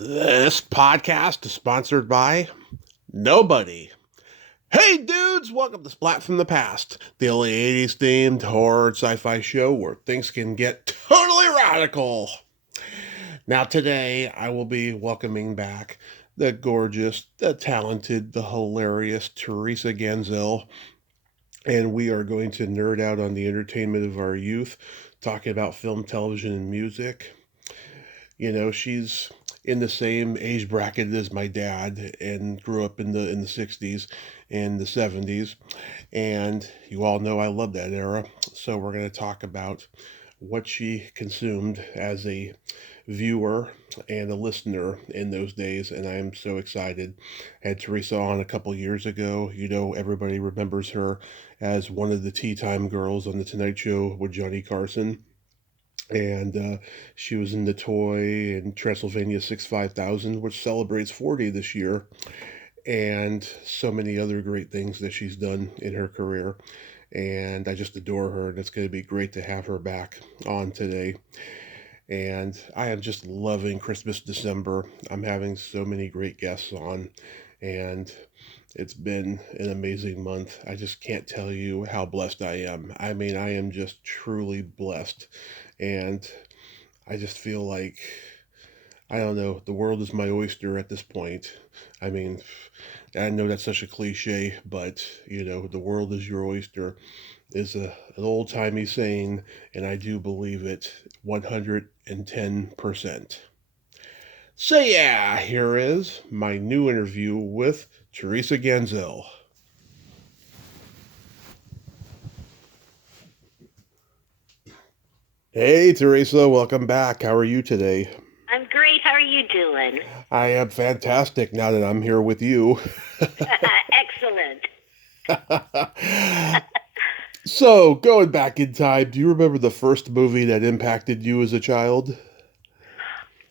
This podcast is sponsored by nobody. Hey dudes, welcome to Splat from the Past, the only 80s themed horror sci-fi show where things can get totally radical. Now today I will be welcoming back the gorgeous, the talented, the hilarious Teresa Ganzel, and we are going to nerd out on the entertainment of our youth, talking about film, television, and music. You know, she's in the same age bracket as my dad and grew up in the 60s and the 70s, and you all know I love that era. So we're going to talk about what she consumed as a viewer and a listener in those days, and I am so excited. I had Teresa on a couple years ago. You know, everybody remembers her as one of the tea time girls on the Tonight Show with Johnny Carson, and she was in the toy and Transylvania 5000, which celebrates 40 this year, and so many other great things that she's done in her career. And I just adore her, and it's going to be great to have her back on today. And I am just loving Christmas December. I'm having so many great guests on, and it's been an amazing month. I just can't tell you how blessed I am. I mean, I am just truly blessed. And I just feel like, I don't know, the world is my oyster at this point. I mean, I know that's such a cliche, but, you know, the world is your oyster is an old timey saying, and I do believe it 110%. So, yeah, here is my new interview with Teresa Ganzel. Hey, Teresa, welcome back. How are you today? I'm great. How are you doing? I am fantastic now that I'm here with you. Excellent. So, going back in time, do you remember the first movie that impacted you as a child?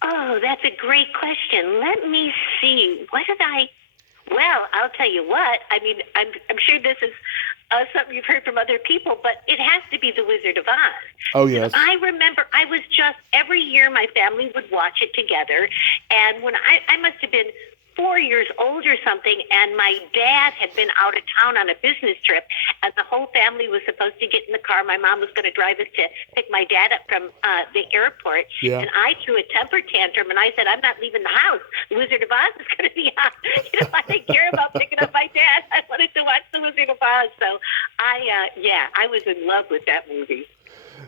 Oh, that's a great question. Let me see. What did I? Well, I'll tell you what. I mean, I'm sure this is something you've heard from other people, but it has to be The Wizard of Oz. Oh, And yes. I remember I was just every year my family would watch it together, and when I must have been 4 years old or something, and my dad had been out of town on a business trip, and the whole family was supposed to get in the car. My mom was going to drive us to pick my dad up from the airport, Yeah. and I threw a temper tantrum, and I said, "I'm not leaving the house. The Wizard of Oz is going to be on." I didn't care about picking up my dad. I wanted to watch The Wizard of Oz, so I was in love with that movie.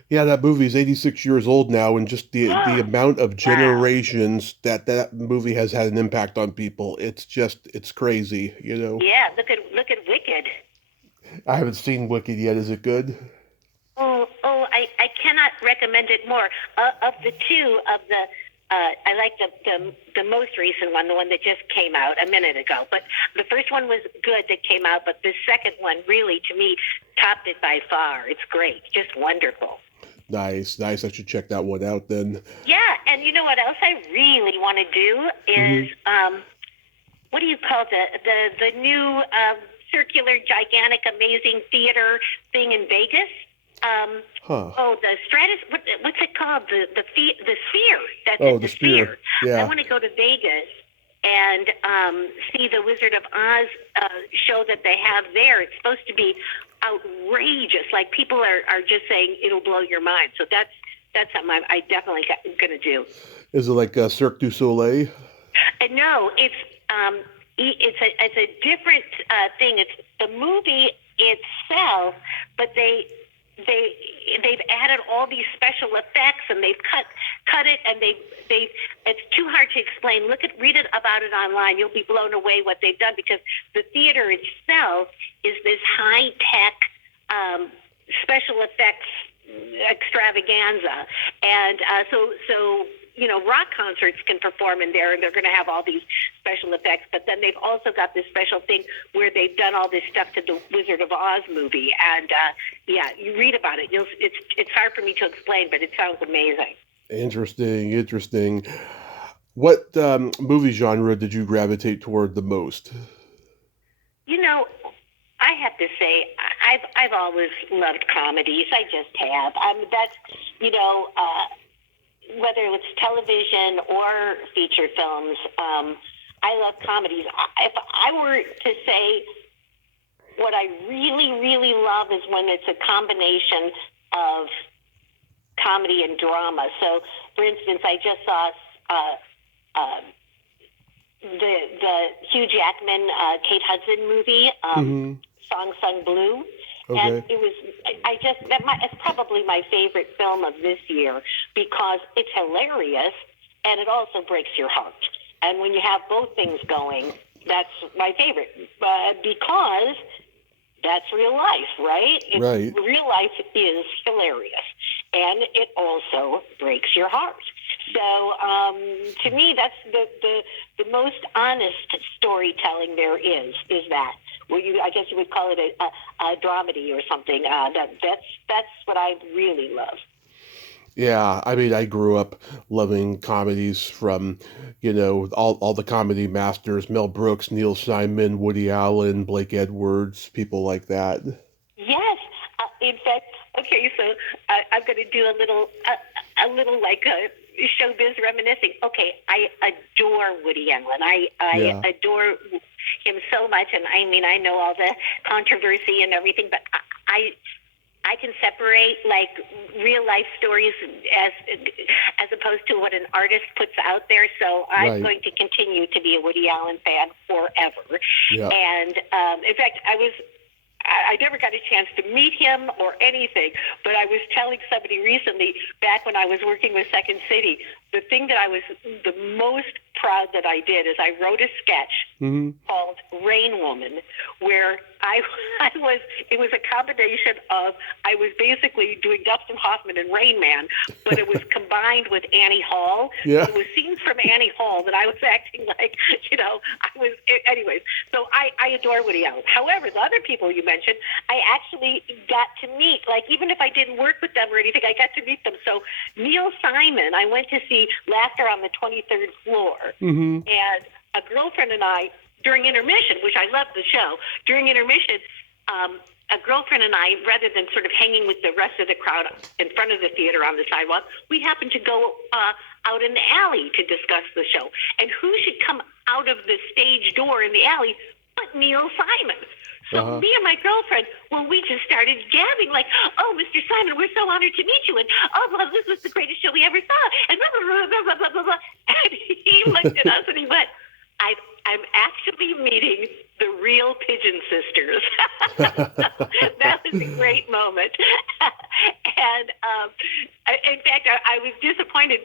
Yeah, that movie's 86 years old now, and just the amount of Wow. generations that movie has had an impact on people, it's crazy, you know. Yeah, look at Wicked. I haven't seen Wicked yet. Is it good? I cannot recommend it more. Of the two, I like the most recent one, the one that just came out a minute ago. But the first one was good that came out, but the second one really, to me, topped it by far. It's great, just wonderful. Nice, nice. I should check that one out then. Yeah, and you know what else I really want to do Hmm. is what do you call the new circular, gigantic, amazing theater thing in Vegas? Um, Huh. the Stratus. What's it called? The Sphere. That's Oh, it. the The Spear. Sphere. I Yeah. want to go to Vegas and see the Wizard of Oz show that they have there. It's supposed to be outrageous. Like people are just saying it'll blow your mind. So that's something I definitely going to do. Is it like Cirque du Soleil? No, it's a different thing. It's the movie itself, but they they've added all these special effects and they've cut it and they it's too hard to explain. Read it about it online. You'll be blown away what they've done because the theater itself is this high tech special effects extravaganza, and so rock concerts can perform in there, and they're going to have all these special effects. But then they've also got this special thing where they've done all this stuff to the Wizard of Oz movie, and you read about it. It's hard for me to explain, but it sounds amazing. Interesting, interesting. What movie genre did you gravitate toward the most? You know, I have to say, I've always loved comedies. I just have. That's you know. whether it's television or feature films, I love comedies. If I were to say what I really, really love is when it's a combination of comedy and drama. So, for instance, I just saw the Hugh Jackman, Kate Hudson movie, Song Sung Blue. Okay. And it was, it's probably my favorite film of this year because it's hilarious and it also breaks your heart. And when you have both things going, that's my favorite. Because that's real life, right? Right. Real life is hilarious. And it also breaks your heart. So to me, that's the most honest storytelling there is that. Well, I guess you would call it a dramedy or something. That's what I really love. Yeah, I mean, I grew up loving comedies from, all the comedy masters, Mel Brooks, Neil Simon, Woody Allen, Blake Edwards, people like that. Yes. In fact, okay, so I'm going to do a little like showbiz reminiscing. Okay, I adore Woody Allen. I adore him so much, and I mean, I know all the controversy and everything, but I can separate like real life stories as opposed to what an artist puts out there. So I'm going to continue to be a Woody Allen fan forever. Yeah. And in fact, I never got a chance to meet him or anything, but I was telling somebody recently, back when I was working with Second City, the thing that I was the most proud that I did is I wrote a sketch called Rain Woman, where it was a combination of, I was basically doing Dustin Hoffman and Rain Man, but it was combined with Annie Hall. Yeah. It was scenes from Annie Hall that I was acting like, anyways. So I adore Woody Allen. However, the other people you mentioned, I actually got to meet, like, even if I didn't work with them or anything, I got to meet them. So Neil Simon, I went to see Laughter on the 23rd Floor, and a girlfriend and I, during intermission, which I love the show, during intermission, a girlfriend and I, rather than sort of hanging with the rest of the crowd in front of the theater on the sidewalk, we happened to go out in the alley to discuss the show. And who should come out of the stage door in the alley but Neil Simon? So me and my girlfriend, we just started gabbing like, "Oh, Mr. Simon, we're so honored to meet you, and well, this was the greatest show we ever saw," and blah, blah, blah, blah, blah, blah, blah. And he looked at us and he went, I'm actually meeting the real Pigeon Sisters. That was a great moment. And in fact, I was disappointed.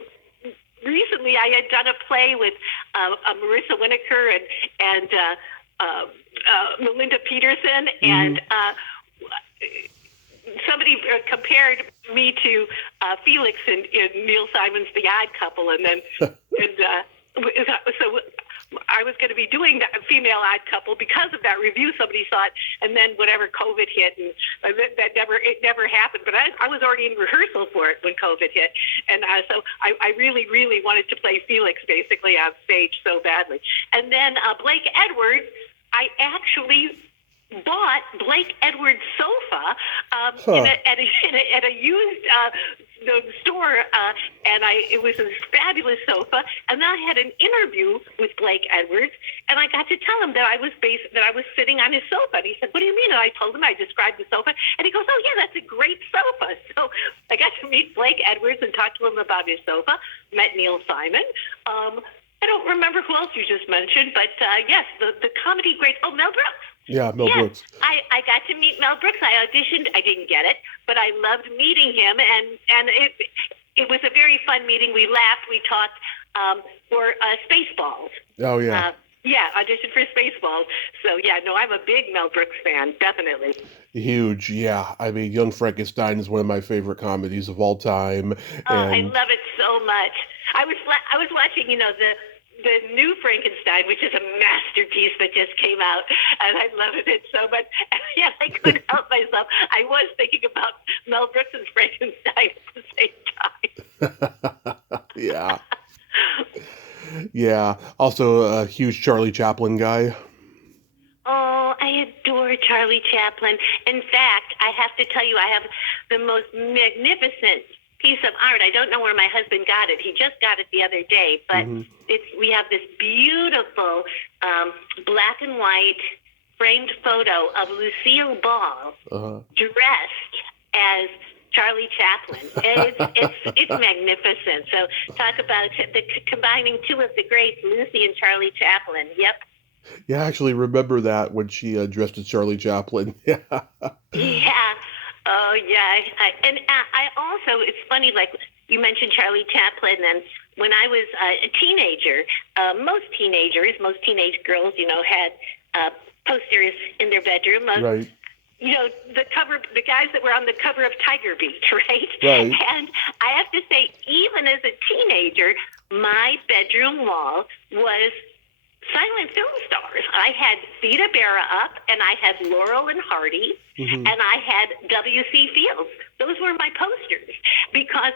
Recently, I had done a play with Marissa Winokur and Melinda Peterson, and somebody compared me to Felix in Neil Simon's The Odd Couple, and then so I was going to be doing that female Odd Couple because of that review. Somebody saw it, and then whatever COVID hit, and it never happened. But I was already in rehearsal for it when COVID hit, and so I really, really wanted to play Felix basically on stage so badly. And then Blake Edwards, I actually bought Blake Edwards' sofa at a used store, and it was a fabulous sofa. And then I had an interview with Blake Edwards, and I got to tell him that I was sitting on his sofa. And he said, "What do you mean?" And I told him I described the sofa, and he goes, "Oh yeah, that's a great sofa." So I got to meet Blake Edwards and talk to him about his sofa. Met Neil Simon. I don't remember who else you just mentioned, but yes, the comedy greats. Oh, Mel Brooks. Yeah, Mel Brooks. I got to meet Mel Brooks. I auditioned. I didn't get it, but I loved meeting him, and it was a very fun meeting. We laughed. We talked for Spaceballs. Oh, yeah. Auditioned for Spaceballs. So, yeah, no, I'm a big Mel Brooks fan, definitely. Huge, yeah. I mean, Young Frankenstein is one of my favorite comedies of all time. Oh, I love it so much. I was watching, the new Frankenstein, which is a masterpiece that just came out, and I loved it so much. And yes, I couldn't help myself. I was thinking about Mel Brooks' Frankenstein at the same time. Yeah. Yeah. Also a huge Charlie Chaplin guy. Oh, I adore Charlie Chaplin. In fact, I have to tell you, I have the most magnificent piece of art. I don't know where my husband got it. He just got it the other day, but we have this beautiful black and white framed photo of Lucille Ball dressed as Charlie Chaplin. It's magnificent. So talk about combining two of the greats, Lucy and Charlie Chaplin. Yep. Yeah, I actually remember that when she dressed as Charlie Chaplin. Yeah. Yeah. Oh, yeah. I also, it's funny, like you mentioned Charlie Chaplin, and when I was a teenager, most teenage girls, had posters in their bedroom of, Right. the guys that were on the cover of Tiger Beat, right? Right. And I have to say, even as a teenager, my bedroom wall was silent film stars. I had Theda Bara up, and I had Laurel and Hardy, and I had W.C. Fields. Those were my posters because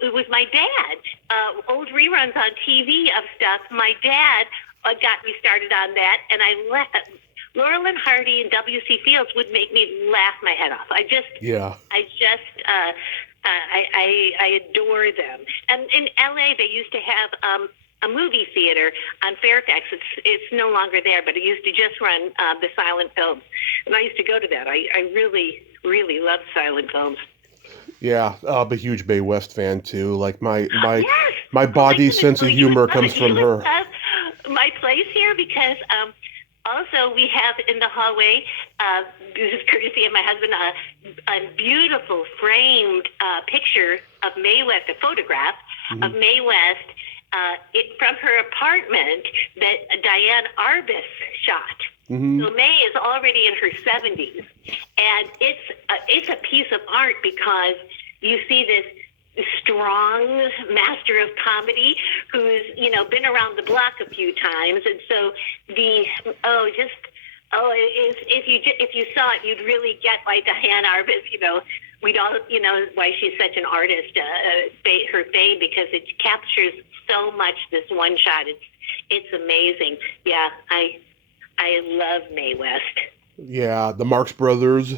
it was my dad. Old reruns on TV of stuff. My dad got me started on that, and Laurel and Hardy and W.C. Fields would make me laugh my head off. I adore them. And in L.A., they used to have a movie theater on Fairfax. It's no longer there, but it used to just run the silent films. And I used to go to that. I really, really loved silent films. Yeah, I'm a huge Mae West fan too. Like my Yes! body's sense of humor comes from her. My place here because also we have in the hallway, this is courtesy of my husband, a beautiful framed picture of Mae West, a photograph of Mae West from her apartment that Diane Arbus shot. So Mae is already in her 70s, and it's a piece of art because you see this strong master of comedy who's been around the block a few times, and so if you saw it, you'd really get why Diane Arbus, we'd all why she's such an artist, her fame, because it captures so much. This one shot, it's amazing. Yeah, I love Mae West. Yeah, the Marx Brothers.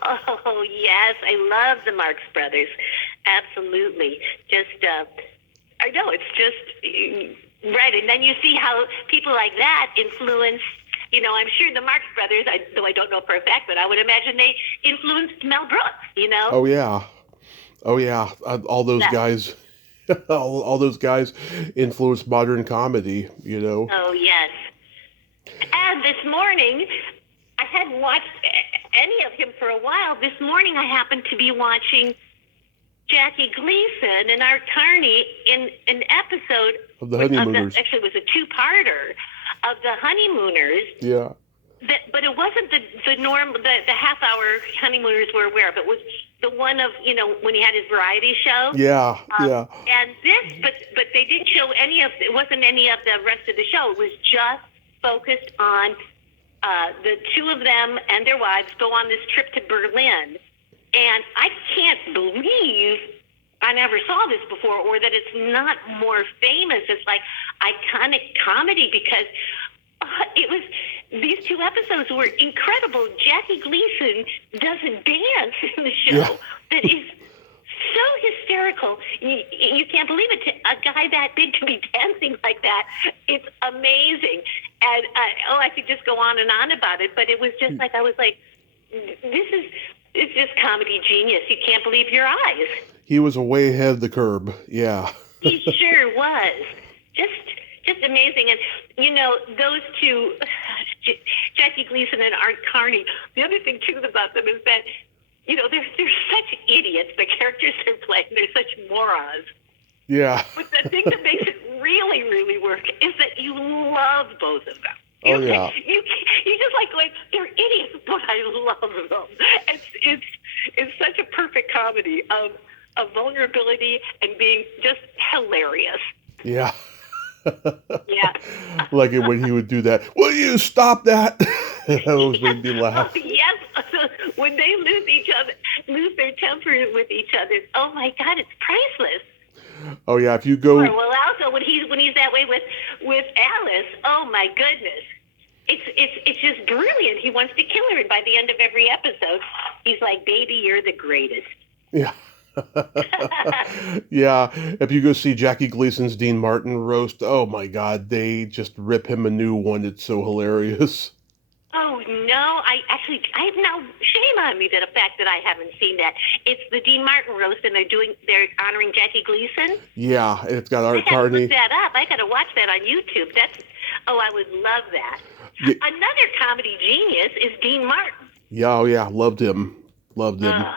Oh, yes. I love the Marx Brothers. Absolutely. I know, it's just right. And then you see how people like that influence, I'm sure the Marx Brothers, though I don't know for a fact, but I would imagine they influenced Mel Brooks, Oh, yeah. All those guys, all those guys influenced modern comedy, Oh, yes. And this morning, I hadn't watched any of him for a while. This morning, I happened to be watching Jackie Gleason and Art Carney in an episode of the Honeymooners. Actually, it was a two-parter of the Honeymooners. Yeah. But it wasn't the norm. The half-hour Honeymooners were aware of. It was the one of when he had his variety show. Yeah. And this, but they didn't show any of. It wasn't any of the rest of the show. It was just focused on the two of them and their wives go on this trip to Berlin. And I can't believe I never saw this before, or that it's not more famous. It's like iconic comedy because these two episodes were incredible. Jackie Gleason does a dance in the show that is so hysterical. You can't believe it. A guy that big to be dancing like that, it's amazing. And I could just go on and on about it, but it was just like, I was like, it's just comedy genius. You can't believe your eyes. He was way ahead of the curve. Yeah. He sure was. Just amazing. And, those two, Jackie Gleason and Art Carney, the other thing, too, about them is that, they're such idiots. The characters they're playing, they're such morons. Yeah. But the thing that makes it really, really work is that you love both of them. Oh, yeah. You just like going, they're idiots, but I love them. It's such a perfect comedy of vulnerability and being just hilarious. Yeah. Yeah. Like it when he would do that. Will you stop that? That always made me laugh. Oh, yes. When they lose their temper with each other. Oh my God, it's priceless. Oh yeah, if you go. Well, also when he's that way with Alice. Oh my goodness. It's just brilliant. He wants to kill her, and by the end of every episode, he's like, "Baby, you're the greatest." Yeah. Yeah, if you go see Jackie Gleason's Dean Martin roast, oh my God, they just rip him a new one. It's so hilarious. Oh no, I have now shame on me that the fact that I haven't seen that. It's the Dean Martin roast, and they're honoring Jackie Gleason. Yeah, and it's got I Art gotta look Carney. that up. I gotta watch that on YouTube. I would love that. Yeah, Another comedy genius is Dean Martin. yeah, oh yeah, loved him. Loved him. Ugh,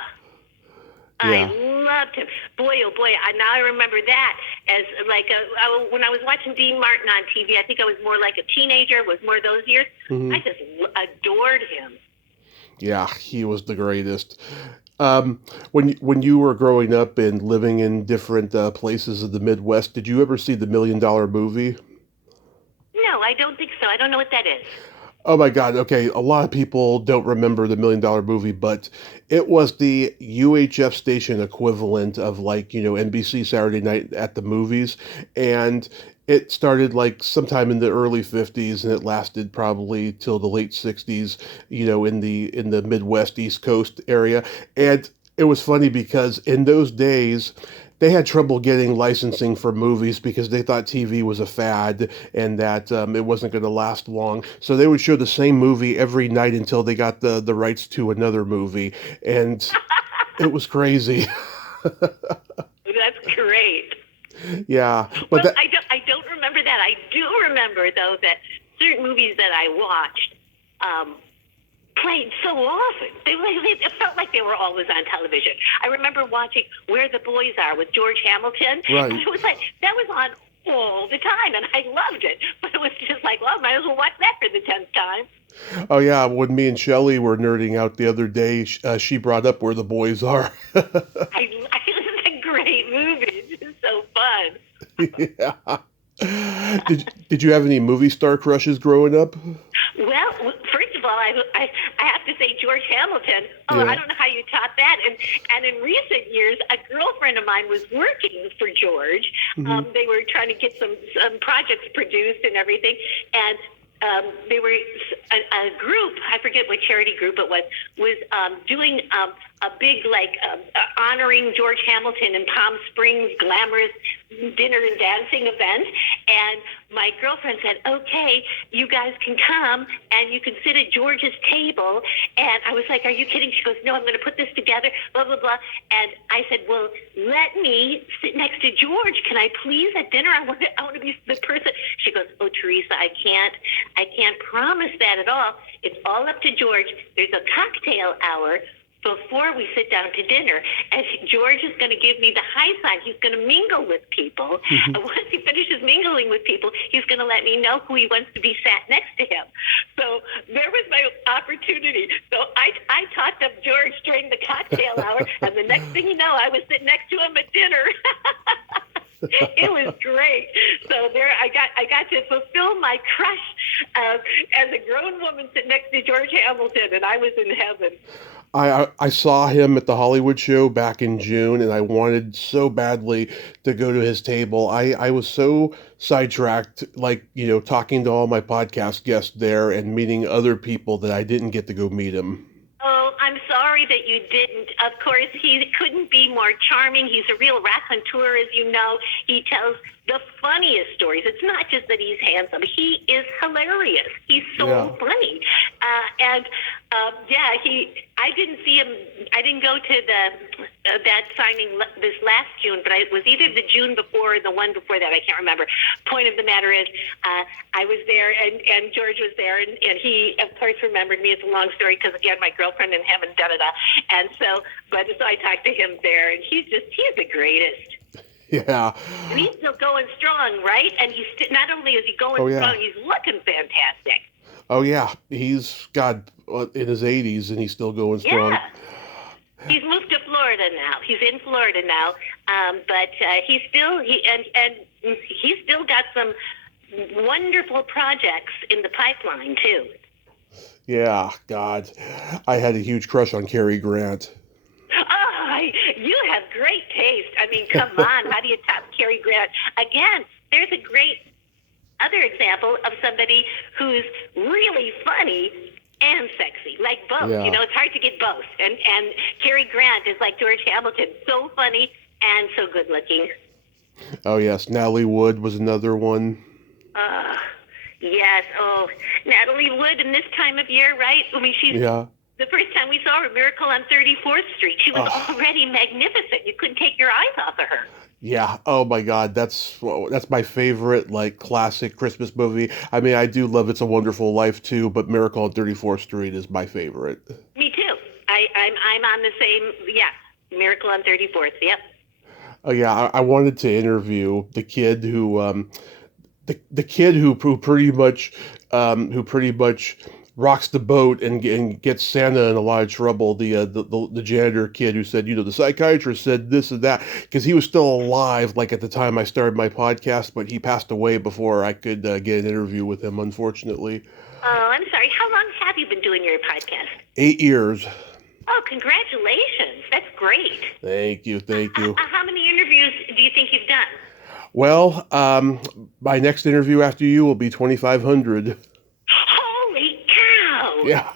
I Yeah. loved him. Boy, oh boy, now I remember that as like when I was watching Dean Martin on TV. I think I was more like a teenager. It was more those years. Hmm. I just adored him. Yeah, he was the greatest. When you were growing up and living in different places of the Midwest, did you ever see the $1 Million Movie? No, I don't think so. I don't know what that is. Oh my God. Okay. A lot of people don't remember the $1 Million Movie, but it was the UHF station equivalent of like, NBC Saturday Night at the Movies. And it started like sometime in the early 50s and it lasted probably till the late 60s, in the Midwest East Coast area. And it was funny because in those days, they had trouble getting licensing for movies because they thought TV was a fad and that it wasn't going to last long. So they would show the same movie every night until they got the rights to another movie, and it was crazy. That's great. Yeah, but Well, that. I don't remember that. I do remember though that certain movies that I watched played so often. It felt like they were always on television. I remember watching Where the Boys Are with George Hamilton, Right. and it was like that was on all the time, and I loved it. But it was just like, well, might as well watch that for the 10th time. Oh yeah, when me and Shelly were nerding out the other day, she brought up Where the Boys Are. It's a great movie. It's just so fun. Yeah. Did you have any movie star crushes growing up? Well, first of all, I have to say George Hamilton. Oh, I Yeah. don't know how you taught that. And in recent years, a girlfriend of mine was working for George. Hmm. They were trying to get some projects produced and everything, and they were a group. I forget what charity group it was doing a big honoring George Hamilton in Palm Springs glamorous dinner and dancing event. And my girlfriend said, "Okay, you guys can come and you can sit at George's table." And I was like, "Are you kidding?" She goes, "No, I'm going to put this together, blah, blah, blah." And I said, "Well, let me sit next to George. Can I please at dinner? I want to be the person." She goes, "Oh, Teresa, I can't promise that at all. It's all up to George. There's a cocktail hour before we sit down to dinner, and George is going to give me the high sign. He's going to mingle with people. Hmm. And once he finishes mingling with people, he's going to let me know who he wants to be sat next to him." So there was my opportunity. So I talked up George during the cocktail hour, and the next thing you know, I was sitting next to him at dinner. It was great. So there, I got to fulfill my crush as a grown woman sitting next to George Hamilton, and I was in heaven. I saw him at the Hollywood show back in June, and I wanted so badly to go to his table. I was so sidetracked, like, talking to all my podcast guests there and meeting other people that I didn't get to go meet him. Oh, I'm sorry that you didn't. Of course, he couldn't be more charming. He's a real raconteur, as you know. He tells the funniest stories. It's not just that he's handsome. He is hilarious. He's so Yeah. funny. And yeah, I didn't see him. I didn't go to that signing this last June, but it was either the June before or the one before that. I can't remember. Point of the matter is, I was there, and George was there, and he, of course, remembered me. It's a long story because, again, my girlfriend and him and da-da-da. And so I talked to him there, and he's the greatest. Yeah. And he's still going strong, right? And not only is he going Oh yeah. strong, he's looking fantastic. Oh yeah. He's got in his 80s and he's still going strong. Yeah. He's moved to Florida now. He's in Florida now, but he's still got some wonderful projects in the pipeline too. Yeah. God, I had a huge crush on Cary Grant. Oh, you have great taste. I mean, come on. How do you top Cary Grant? Again, there's a great other example of somebody who's really funny and sexy, like both. Yeah. You know, it's hard to get both. And Cary Grant is like George Hamilton, so funny and so good looking. Oh yes, Natalie Wood was another one. Yes. Oh, Natalie Wood in this time of year, right? I mean, she's Yeah. the first time we saw her, Miracle on 34th Street. She was already magnificent. You couldn't take your eyes off of her. Yeah. Oh my God, that's my favorite like classic Christmas movie. I mean, I do love It's a Wonderful Life too, but Miracle on 34th Street is my favorite. Me too. I'm on the same. Yeah, Miracle on 34th. Yep. Oh yeah, I wanted to interview the kid who the kid who pretty much rocks the boat and gets Santa in a lot of trouble. The janitor kid who said, the psychiatrist said this and that, because he was still alive like at the time I started my podcast, but he passed away before I could get an interview with him, unfortunately. Oh, I'm sorry. How long have you been doing your podcast? 8 years. Oh, congratulations. That's great. Thank you. How many interviews do you think you've done? Well, my next interview after you will be 2,500. Holy cow! Yeah.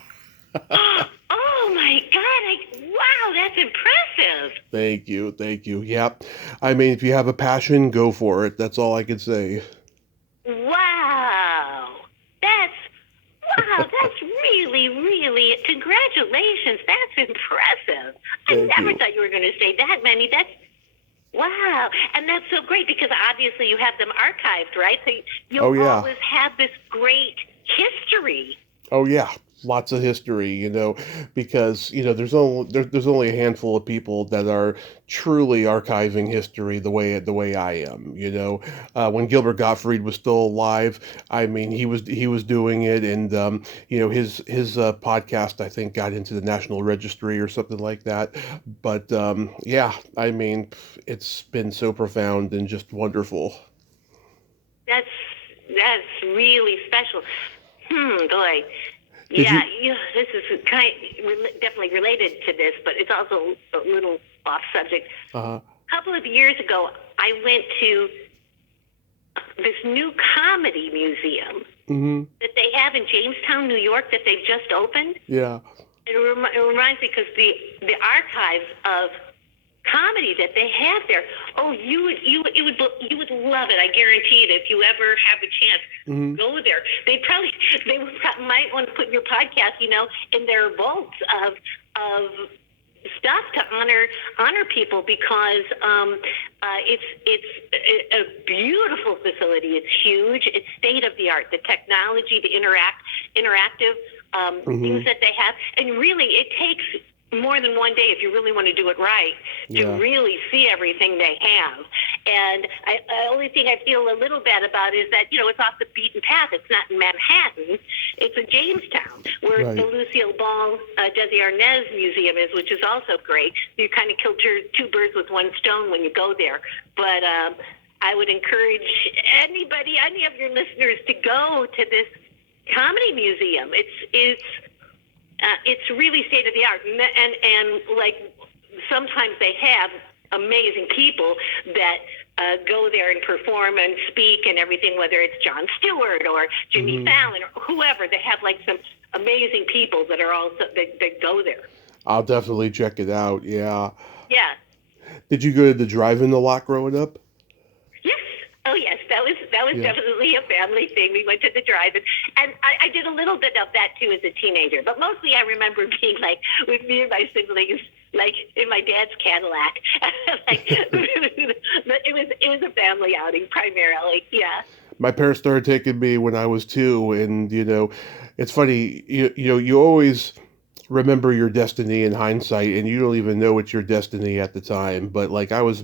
Oh my God! Wow, that's impressive. Thank you. Yeah. I mean, if you have a passion, go for it. That's all I can say. Wow, that's really, really, congratulations. That's impressive. I never thought you were going to say that many. Wow. And that's so great because obviously you have them archived, right? So you'll always have this great history. Oh yeah, lots of history, because there's only a handful of people that are truly archiving history the way I am. When Gilbert Gottfried was still alive, I mean he was doing it, and his podcast I think got into the National Registry or something like that. But yeah, I mean it's been so profound and just wonderful. That's really special. Boy. This is definitely related to this, but it's also a little off subject. A couple of years ago, I went to this new comedy museum that they have in Jamestown, New York, that they've just opened. Yeah. It reminds me because the archives of comedy that they have there. Oh, you would love it. I guarantee it. If you ever have a chance, go there. They might want to put your podcast, in their vaults of stuff to honor people because it's a beautiful facility. It's huge. It's state of the art. The technology, the interactive things that they have, and really it takes more than one day if you really want to do it right to really see everything they have. And the only thing I feel a little bad about is that it's off the beaten path. It's not in Manhattan. It's in Jamestown, where the Lucille Ball Desi Arnaz Museum is, which is also great. You kind of kill two birds with one stone when you go there. But I would encourage any of your listeners to go to this comedy museum. It's really state of the art, and like sometimes they have amazing people that go there and perform and speak and everything, whether it's Jon Stewart or Jimmy Fallon or whoever. They have like some amazing people that are also that go there. I'll definitely check it out. Yeah. Yeah. Did you go to the drive-in a lot growing up? Yes. Oh, yes. That was definitely a family thing. We went to the drive-in, and I did a little bit of that too as a teenager. But mostly, I remember being like with me and my siblings, like in my dad's Cadillac. It was a family outing primarily. Yeah. My parents started taking me when I was 2, and it's funny. You always remember your destiny in hindsight, and you don't even know it's your destiny at the time. But like I was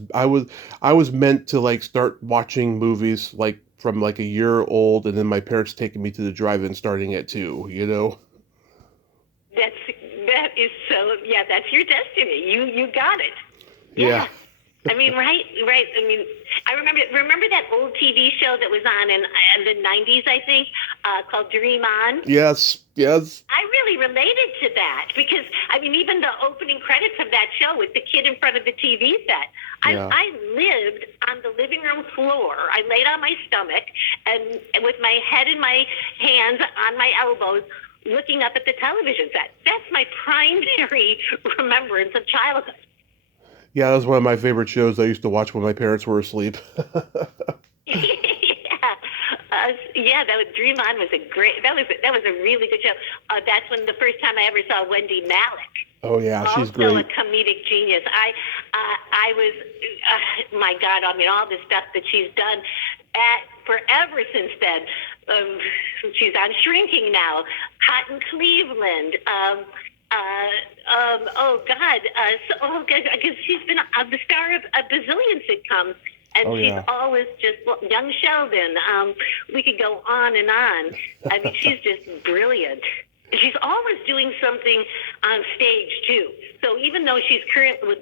meant to like start watching movies like from like a year old, and then my parents taking me to the drive-in starting at 2. That is so. Yeah, that's your destiny. You got it. Yeah. I mean, right. I mean, I remember that old TV show that was on in the 90s, I think, called Dream On. Yes. I really related to that because, I mean, even the opening credits of that show with the kid in front of the TV set, I lived on the living room floor. I laid on my stomach and with my head in my hands on my elbows, looking up at the television set. That's my primary remembrance of childhood. Yeah, that was one of my favorite shows I used to watch when my parents were asleep. Yeah, yeah. That was Dream On was a great. That was a really good show. That's when the first time I ever saw Wendy Malick. Oh yeah, she's Also a great. comedic genius. I was, my God. I mean, all the stuff that she's done forever since then. She's on Shrinking now. Hot in Cleveland. Oh God. Because she's been the star of a bazillion sitcoms. And Oh she's yeah. always just young Sheldon. We could go on and on. I mean, she's just brilliant. She's always doing something on stage too. So even though she's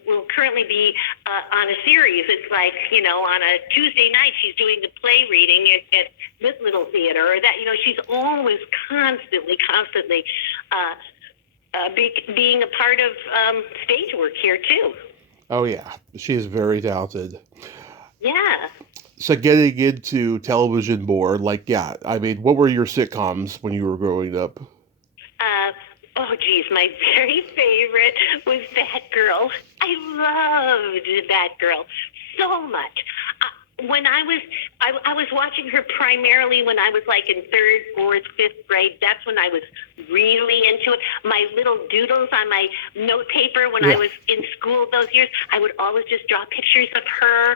will currently be on a series, it's like, you know, on a Tuesday night she's doing the play reading at this little theater, or that, you know, she's always constantly being a part of stage work here too. Oh yeah, she is very talented. Yeah. So getting into television more, like yeah, I mean, what were your sitcoms when you were growing up? Uh, oh, geez, my very favorite was That Girl. I loved That Girl so much. When I was watching her primarily when I was like in third, fourth, fifth grade. That's when I was really into it. My little doodles on my note paper when I was in school those years, I would always just draw pictures of her.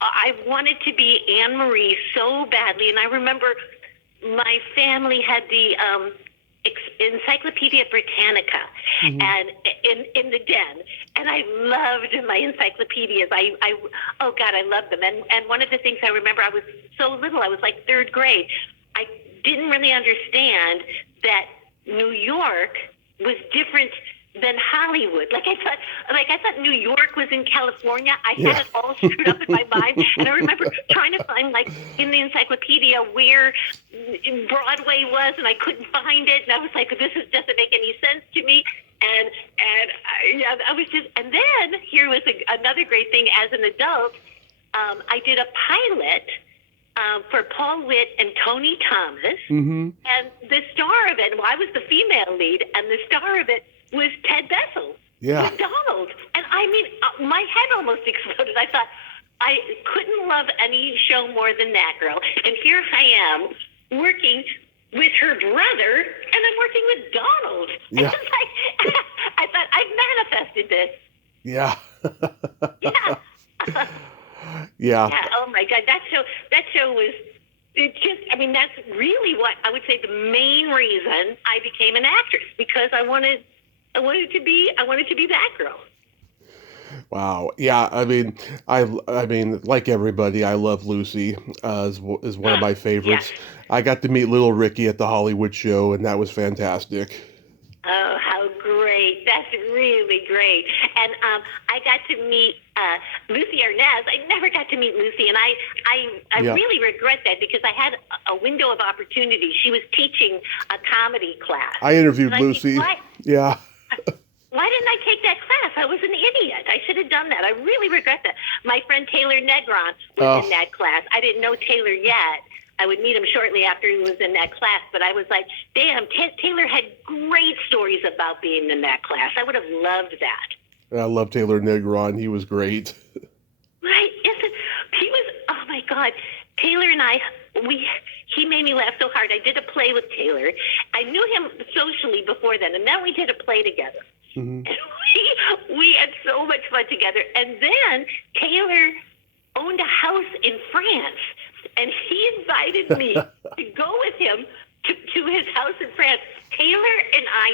I wanted to be Anne Marie so badly, and I remember my family had the Encyclopedia Britannica, and in the den, and I loved my encyclopedias. Oh God, I loved them. And one of the things I remember, I was so little, I was like third grade. I didn't really understand that New York was different than Hollywood. Like I thought New York was in California. I had it all screwed up in my mind. And I remember trying to find, like, in the encyclopedia where Broadway was, and I couldn't find it. And I was like, doesn't make any sense to me. And I was just, and then here was another great thing as an adult. I did a pilot for Paul Witt and Tony Thomas. Mm-hmm. And the star of it, well, I was the female lead, and the star of it was Ted Bessel. Yeah. McDonald. And I mean, my head almost exploded. I thought, I couldn't love any show more than That Girl. And here I am working with her brother, and I'm working with Donald. Yeah. And it's like, I thought, I've manifested this. Yeah. Yeah. Yeah. Yeah. Oh my God. That show was, it just, I mean, that's really what I would say the main reason I became an actress, because I wanted to be that girl. Wow. Yeah. I mean, like everybody, I love Lucy. Is one of my favorites. Yeah. I got to meet Little Ricky at the Hollywood show, and that was fantastic. Oh, how great. That's really great. And I got to meet Lucy Arnaz. I never got to meet Lucy, and I really regret that, because I had a window of opportunity. She was teaching a comedy class. I interviewed Lucy. Yeah. Why didn't I take that class? I was an idiot. I should have done that. I really regret that. My friend Taylor Negron was in that class. I didn't know Taylor yet. I would meet him shortly after he was in that class, but I was like, damn, Taylor had great stories about being in that class. I would have loved that. I love Taylor Negron. He was great. Right? He was, oh my God. Taylor and I, he made me laugh so hard. I did a play with Taylor. I knew him socially before then, and then we did a play together. Mm-hmm. And we had so much fun together. And then Taylor owned a house in France, and he invited me to go with him to his house in France. Taylor and I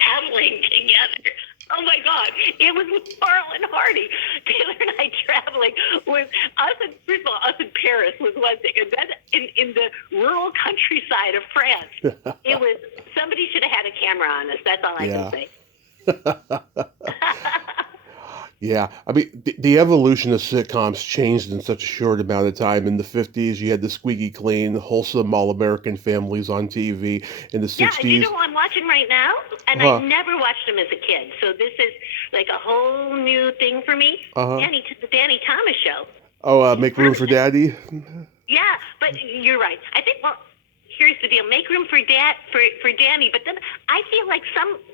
traveling together. Oh my God, it was Laurel and Hardy. Taylor and I traveling with us, first of all, us in Paris was one thing, and then in the rural countryside of France. It was, somebody should have had a camera on us. That's all I can say. Yeah, I mean, the evolution of sitcoms changed in such a short amount of time. In the 50s, you had the squeaky clean, wholesome all-American families on TV. In the 60s... Yeah, and you know who I'm watching right now? And I never watched him as a kid, so this is like a whole new thing for me. The Danny Thomas Show. Oh, Make Room for Daddy? Yeah, but you're right. I think, well, here's the deal: make room for Danny. But then I feel like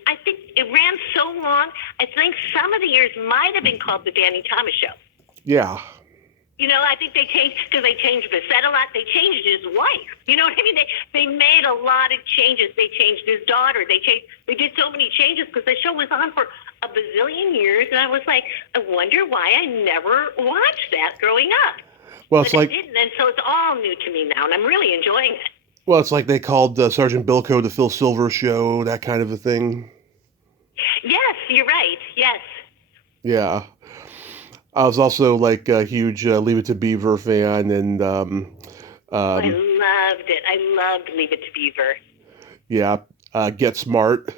I think it ran so long. I think some of the years might have been called the Danny Thomas Show. Yeah. You know, I think they changed because they changed the set a lot. They changed his wife. You know what I mean? They made a lot of changes. They changed his daughter. They did so many changes because the show was on for a bazillion years, and I was like, I wonder why I never watched that growing up. Well, it's but like, I didn't, and so it's all new to me now, and I'm really enjoying it. well, it's like they called Sergeant Bilko the Phil Silver Show, that kind of a thing. Yes, you're right. Yes. Yeah. I was also like a huge Leave It to Beaver fan, and I loved it. I loved Leave It to Beaver. yeah, Get Smart.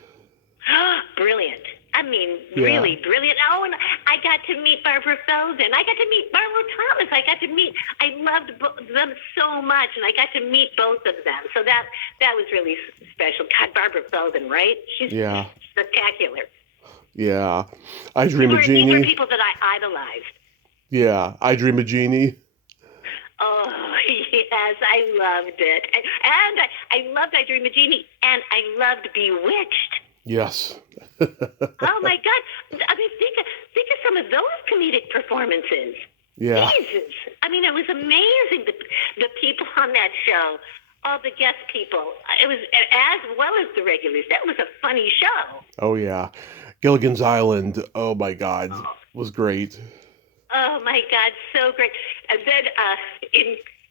Brilliant. I mean, really brilliant. Oh, and I got to meet Barbara Feldon. I got to meet Barbara Thomas. I loved them so much, and I got to meet both of them. So that was really special. God, Barbara Feldon, right? She's spectacular. Yeah. I Dream of Jeannie. These were people that I idolized. Yeah. I Dream of Jeannie. Oh, yes, I loved it. And I loved I Dream of Jeannie, and I loved Bewitched. Yes. Oh, my God. I mean, think of some of those comedic performances. Yeah. Jesus. I mean, it was amazing, the people on that show, all the guest people. It was, as well as the regulars. That was a funny show. Oh, yeah. Gilligan's Island, oh my God, was great. Oh my God, so great! And then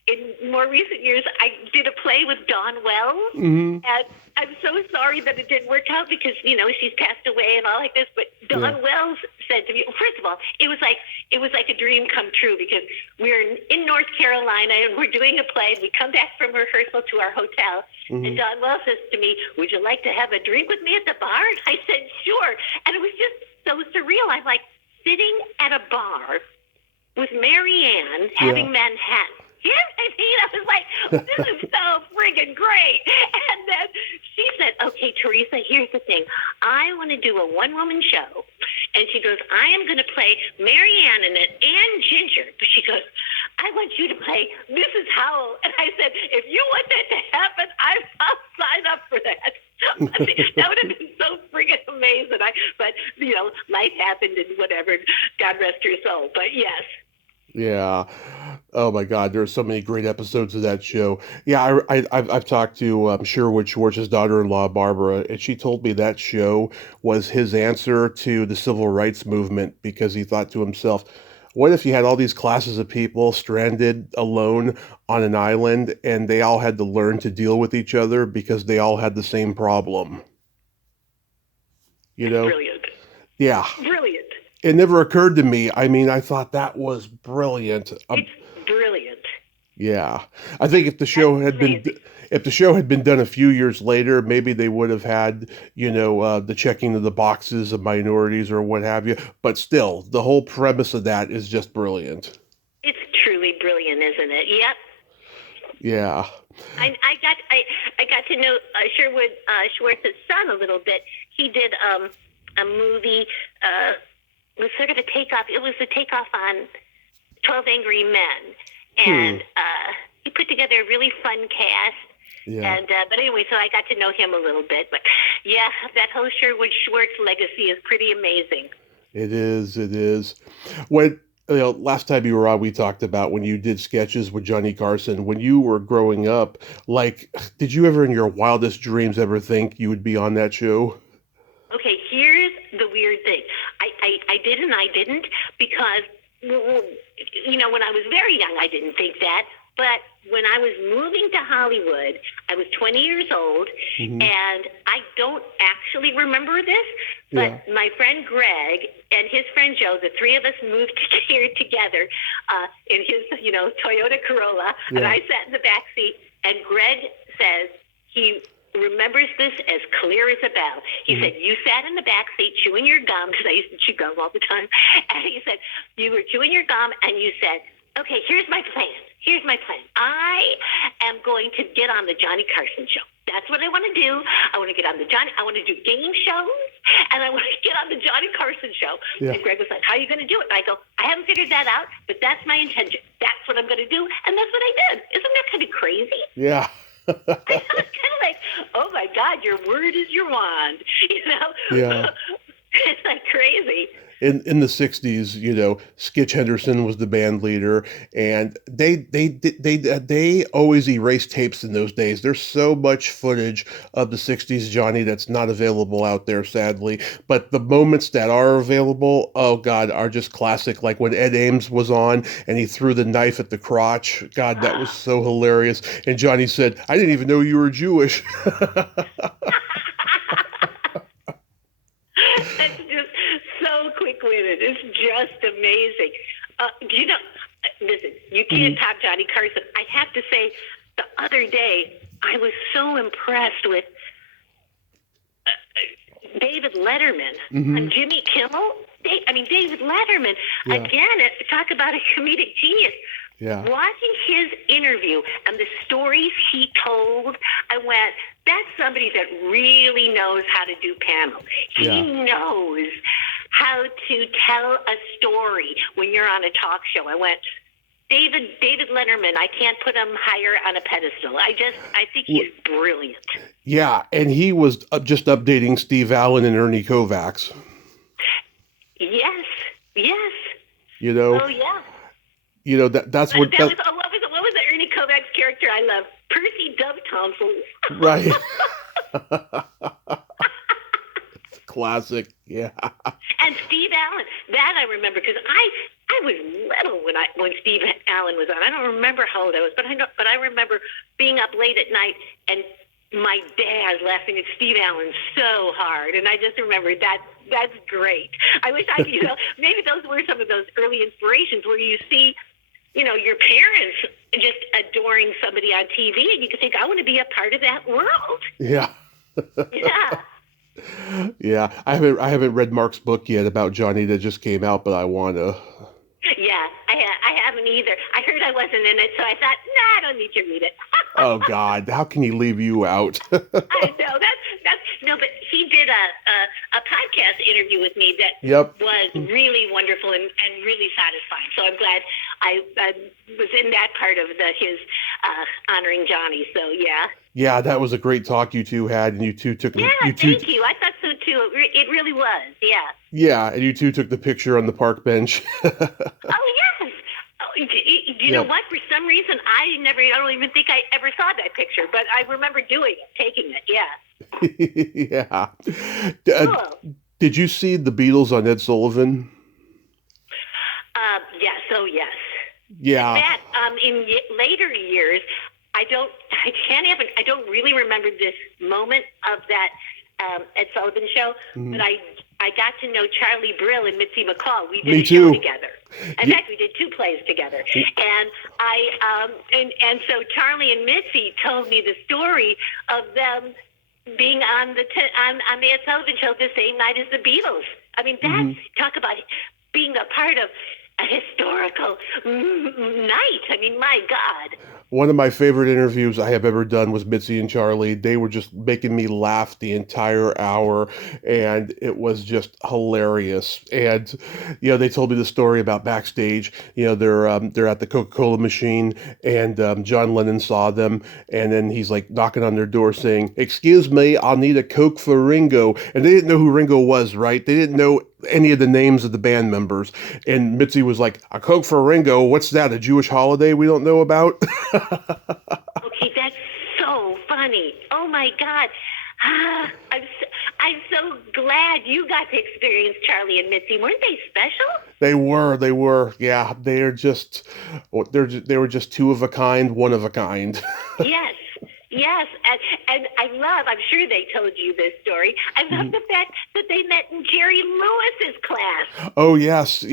in more recent years, I did a play with Dawn Wells, and I'm so sorry that it didn't work out because she's passed away and all like this. But Dawn Wells said to me, well, first of all, it was like a dream come true because we're in North Carolina and we're doing a play. We come back from rehearsal to our hotel, and Dawn Wells says to me, "Would you like to have a drink with me at the bar?" And I said, "Sure." And it was just so surreal. I'm like sitting at a bar with Mary Ann having Manhattan. You know what I mean? I was like, this is so friggin' great. And then she said, okay, Teresa, here's the thing. I want to do a one-woman show. And she goes, I am going to play Mary Ann in it and Ginger. But she goes, I want you to play Mrs. Howell. And I said, if you want that to happen, I'll sign up for that. That would have been so friggin' amazing. But life happened and whatever. God rest her soul. But yes. Yeah. Oh my God, there are so many great episodes of that show. Yeah, I've talked to Sherwood Schwartz's daughter-in-law, Barbara, and she told me that show was his answer to the civil rights movement because he thought to himself, what if you had all these classes of people stranded alone on an island and they all had to learn to deal with each other because they all had the same problem? Brilliant. Yeah. Brilliant. It never occurred to me. I mean, I thought that was brilliant. It's brilliant. Yeah. I think if the show had been done a few years later, maybe they would have had, the checking of the boxes of minorities or what have you. But still, the whole premise of that is just brilliant. It's truly brilliant, isn't it? Yep. Yeah. I got to know Sherwood Schwartz's son a little bit. He did a movie. It was sort of a takeoff. It was a takeoff on 12 Angry Men, and he put together a really fun cast. Yeah. And but anyway, so I got to know him a little bit. But yeah, that whole Sherwood Schwartz legacy is pretty amazing. It is. It is. When last time you were on, we talked about when you did sketches with Johnny Carson. When you were growing up, like, did you ever in your wildest dreams ever think you would be on that show? Okay, here's the weird thing. I did and I didn't because, when I was very young, I didn't think that. But when I was moving to Hollywood, I was 20 years old, and I don't actually remember this, but my friend Greg and his friend Joe, the three of us moved here together in his, Toyota Corolla, and I sat in the back seat, and Greg says he remembers this as clear as a bell. He said, you sat in the back seat chewing your gum, because I used to chew gum all the time, and he said, you were chewing your gum, and you said, okay, here's my plan. Here's my plan. I am going to get on the Johnny Carson show. That's what I want to do. I want to get on I want to do game shows, and I want to get on the Johnny Carson show. Yeah. And Greg was like, how are you going to do it? And I go, I haven't figured that out, but that's my intention. That's what I'm going to do, and that's what I did. Isn't that kind of crazy? Yeah. I was kind of like, oh my God, your word is your wand. You know, Yeah. it's like crazy. In the 60s, Skitch Henderson was the band leader, and they always erase tapes in those days. There's so much footage of the 60s Johnny that's not available out there, sadly. But the moments that are available, oh God, are just classic. Like when Ed Ames was on and he threw the knife at the crotch. God, that was so hilarious. And Johnny said, "I didn't even know you were Jewish." It's just so quick-witted. It's just amazing. You know, listen, you can't top Johnny Carson. I have to say, the other day, I was so impressed with David Letterman on Jimmy Kimmel. David Letterman, Yeah. again, talk about a comedic genius. Yeah. Watching his interview and the stories he told, I went, that's somebody that really knows how to do panel. He Yeah. knows how to tell a story when you're on a talk show. I went, David Letterman, I can't put him higher on a pedestal. I think he's brilliant. Yeah, and he was just updating Steve Allen and Ernie Kovacs. Yes, yes. You know, Oh, yeah. that's what What was the Ernie Kovac's character I love? Percy Dove Thompson. right. Classic, yeah. And Steve Allen. That I remember because I was little when Steve Allen was on. I don't remember how old I was, but I remember being up late at night and my dad laughing at Steve Allen so hard, and I just remember that's great. I wish maybe those were some of those early inspirations where you see, your parents just adoring somebody on TV, and you can think, I want to be a part of that world. Yeah. Yeah. Yeah, I haven't read Mark's book yet about Johnny that just came out, but I want to. Yeah, I haven't either. I heard I wasn't in it, so I thought, nah, I don't need to read it. Oh God, how can he leave you out? I know that's no, but he did a podcast interview with me that Yep. was really wonderful and really satisfying. So I'm glad I was in that part of his honoring Johnny. So yeah. Yeah, that was a great talk you two had, and you two took Yeah, thank you. I thought so too. It really was. Yeah. Yeah, and you two took the picture on the park bench. Oh yes. Oh, you know what? For some reason, I don't even think I ever saw that picture, but I remember taking it. Yeah. Yeah. Cool. Did you see the Beatles on Ed Sullivan? Yes. Oh yes. Yeah. That in later years, I don't really remember this moment of that Ed Sullivan show, but I got to know Charlie Brill and Mitzi McCall. We did a show together. In fact, we did 2 plays together. And and so Charlie and Mitzi told me the story of them being on the Ed Sullivan show the same night as the Beatles. I mean, talk about being a part of a historical night. I mean, my God. One of my favorite interviews I have ever done was Mitzi and Charlie. They were just making me laugh the entire hour, and it was just hilarious. And they told me the story about backstage. They're at the Coca-Cola machine, and John Lennon saw them, and then he's like knocking on their door saying, "Excuse me, I'll need a Coke for Ringo." And they didn't know who Ringo was, right? They didn't know any of the names of the band members. And Mitzi was like, "A Coke for Ringo? What's that? A Jewish holiday we don't know about?" Okay, that's so funny. Oh my God. I'm so glad you got to experience Charlie and Mitzi. Weren't they special? They were. Yeah, they were just 2 of a kind, 1 of a kind. Yes, and I'm sure they told you this story. I love the fact that they met in Jerry Lewis's class. Oh, yes.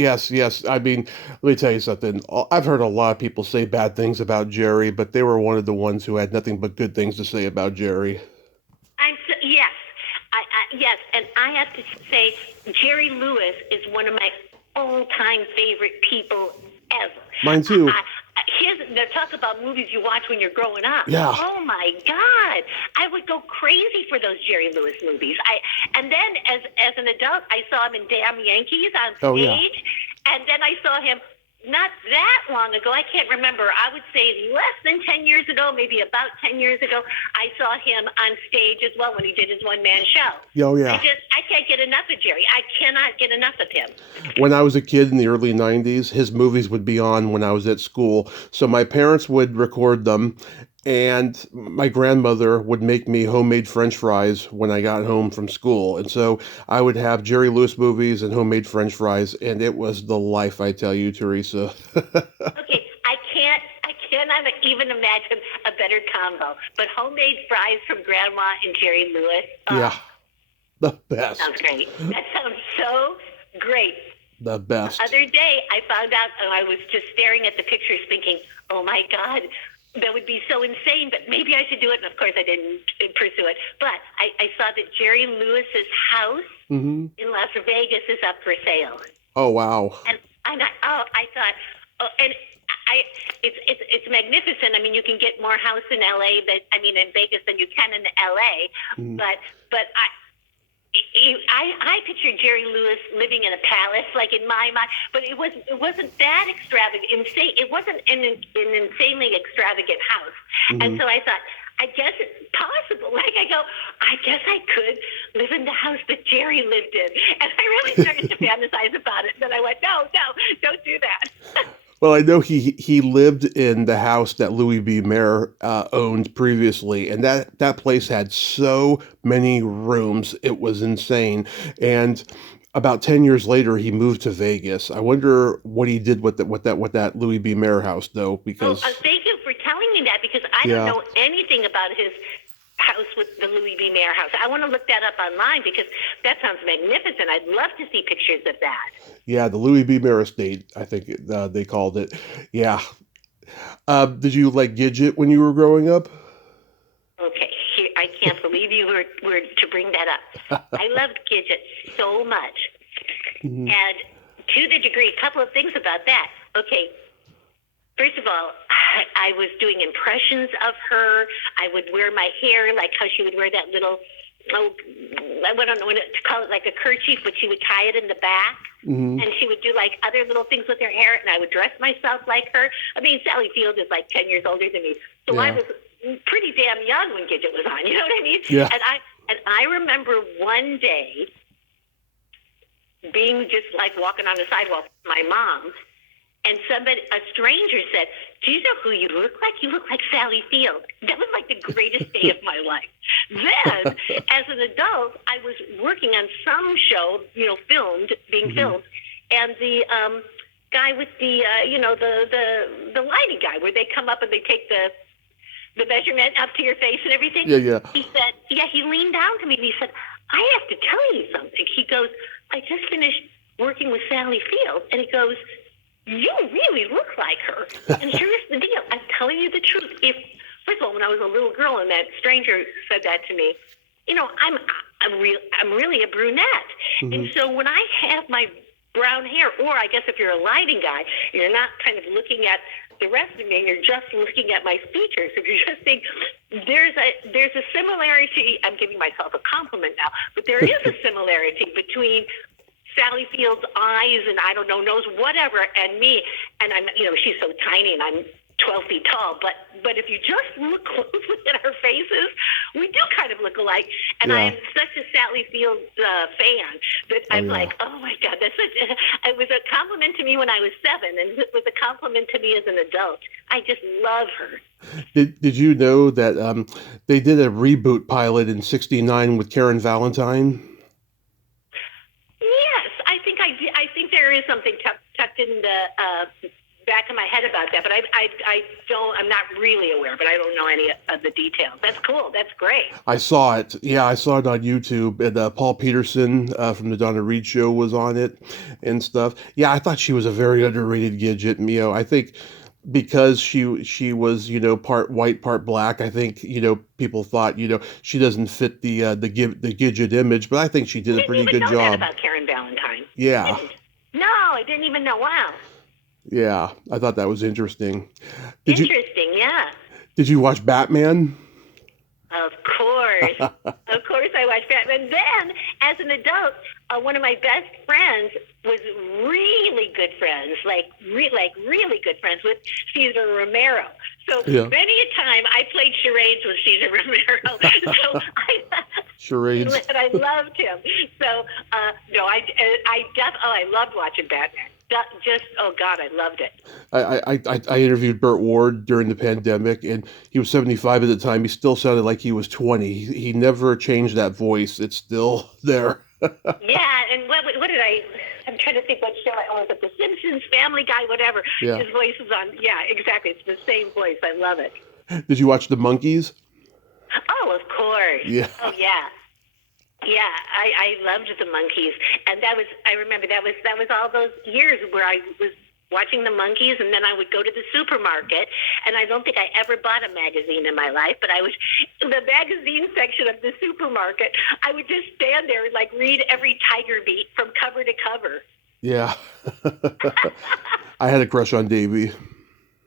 I mean, let me tell you something. I've heard a lot of people say bad things about Jerry, but they were one of the ones who had nothing but good things to say about Jerry. Yes, yes, and I have to say, Jerry Lewis is one of my all-time favorite people ever. Mine too. Talk about movies you watch when you're growing up. Yeah. Oh my God, I would go crazy for those Jerry Lewis movies. And then as an adult, I saw him in Damn Yankees on stage, Oh, yeah. and then I saw him not that long ago, I can't remember, I would say less than 10 years ago, maybe about 10 years ago, I saw him on stage as well when he did his one-man show. Oh, yeah. I can't get enough of Jerry. I cannot get enough of him. When I was a kid in the early 90s, his movies would be on when I was at school. So my parents would record them, and my grandmother would make me homemade French fries when I got home from school. And so I would have Jerry Lewis movies and homemade French fries, and it was the life, I tell you, Teresa. Okay, I cannot even imagine a better combo. But homemade fries from Grandma and Jerry Lewis. Yeah, the best. Sounds great. That sounds so great. The best. The other day, I found out, I was just staring at the pictures thinking, oh my God, that would be so insane, but maybe I should do it. And of course, I didn't pursue it. But I saw that Jerry Lewis's house in Las Vegas is up for sale. Oh, wow. And I thought, it's magnificent. I mean, you can get more house in in Vegas than you can in LA. But I pictured Jerry Lewis living in a palace, like in my mind, but it wasn't that extravagant. It wasn't an insanely extravagant house. And so I thought, I guess it's possible. Like I guess I could live in the house that Jerry lived in. And I really started to fantasize about it. Then I went, no, don't do that. Well, I know he lived in the house that Louis B. Mayer owned previously, and that place had so many rooms, it was insane. And about 10 years later, he moved to Vegas. I wonder what he did with that Louis B. Mayer house, though, because thank you for telling me that, because I don't know anything about his house with the Louis B. Mayer house. I want to look that up online because that sounds magnificent. I'd love to see pictures of that. Yeah, the Louis B. Mayer estate, I think they called it. Yeah. Did you like Gidget when you were growing up? Okay, I can't believe you were to bring that up. I loved Gidget so much. And to the degree, a couple of things about that. Okay, first of all, I was doing impressions of her. I would wear my hair like how she would wear that little, I don't know what to call it, like a kerchief, but she would tie it in the back. And she would do like other little things with her hair, and I would dress myself like her. I mean, Sally Field is like 10 years older than me. So I was pretty damn young when Gidget was on, you know what I mean? Yeah. And I remember one day being just like walking on the sidewalk with my mom, and a stranger said, do you know who you look like? You look like Sally Field. That was like the greatest day of my life. Then, as an adult, I was working on some show, being filmed, and the guy with the lighting guy, where they come up and they take the measurement up to your face and everything. Yeah. He said, he leaned down to me and he said, I have to tell you something. He goes, I just finished working with Sally Field. And he goes, you really look like her. And here's the deal. I'm telling you the truth. First of all, when I was a little girl and that stranger said that to me, I'm really a brunette. And so when I have my brown hair, or I guess if you're a lighting guy, you're not kind of looking at the rest of me, you're just looking at my features. If you just think there's a similarity, I'm giving myself a compliment now, but there is a similarity between Sally Field's eyes and I don't know, nose, whatever, and me. And I'm, she's so tiny and I'm 12 feet tall. But if you just look closely at our faces, we do kind of look alike. And I'm such a Sally Field fan that I'm like, oh my God, it was a compliment to me when I was 7, and it was a compliment to me as an adult. I just love her. Did you know that they did a reboot pilot in '69 with Karen Valentine? Yes, I think there is something tucked in the back of my head about that, but I'm not really aware, but I don't know any of the details. That's cool. That's great. I saw it. Yeah, I saw it on YouTube, and Paul Peterson from the Donna Reed Show was on it and stuff. Yeah, I thought she was a very underrated Gidget. I think because she was, part white, part black, I think, people thought, she doesn't fit the Gidget image, but I think she did a pretty good job. I didn't even know that about Karen Valentine. Yeah. No, I didn't even know. Wow. Yeah, I thought that was interesting. Yeah. Did you watch Batman? Of course. Of course I watched Batman. Then, as an adult, one of my best friends was really good friends, like really good friends with Cesar Romero. So many a time I played charades with Cesar Romero. So Charades. And I loved him. So no, I loved watching Batman. Just oh God, I loved it. I interviewed Burt Ward during the pandemic, and he was 75 at the time. He still sounded like he was 20. He never changed that voice. It's still there. Yeah, and what did I'm trying to think what show I was at. The Simpsons, Family Guy, whatever. Yeah. His voice is on. Yeah, exactly. It's the same voice. I love it. Did you watch the Monkees? Oh, of course. Yeah. Oh, yeah. Yeah, I loved the Monkees, and I remember that was all those years where I was watching the Monkees, and then I would go to the supermarket, and I don't think I ever bought a magazine in my life, but I was in the magazine section of the supermarket. I would just stand there and like read every Tiger Beat from cover to cover. Yeah. I had a crush on Davy.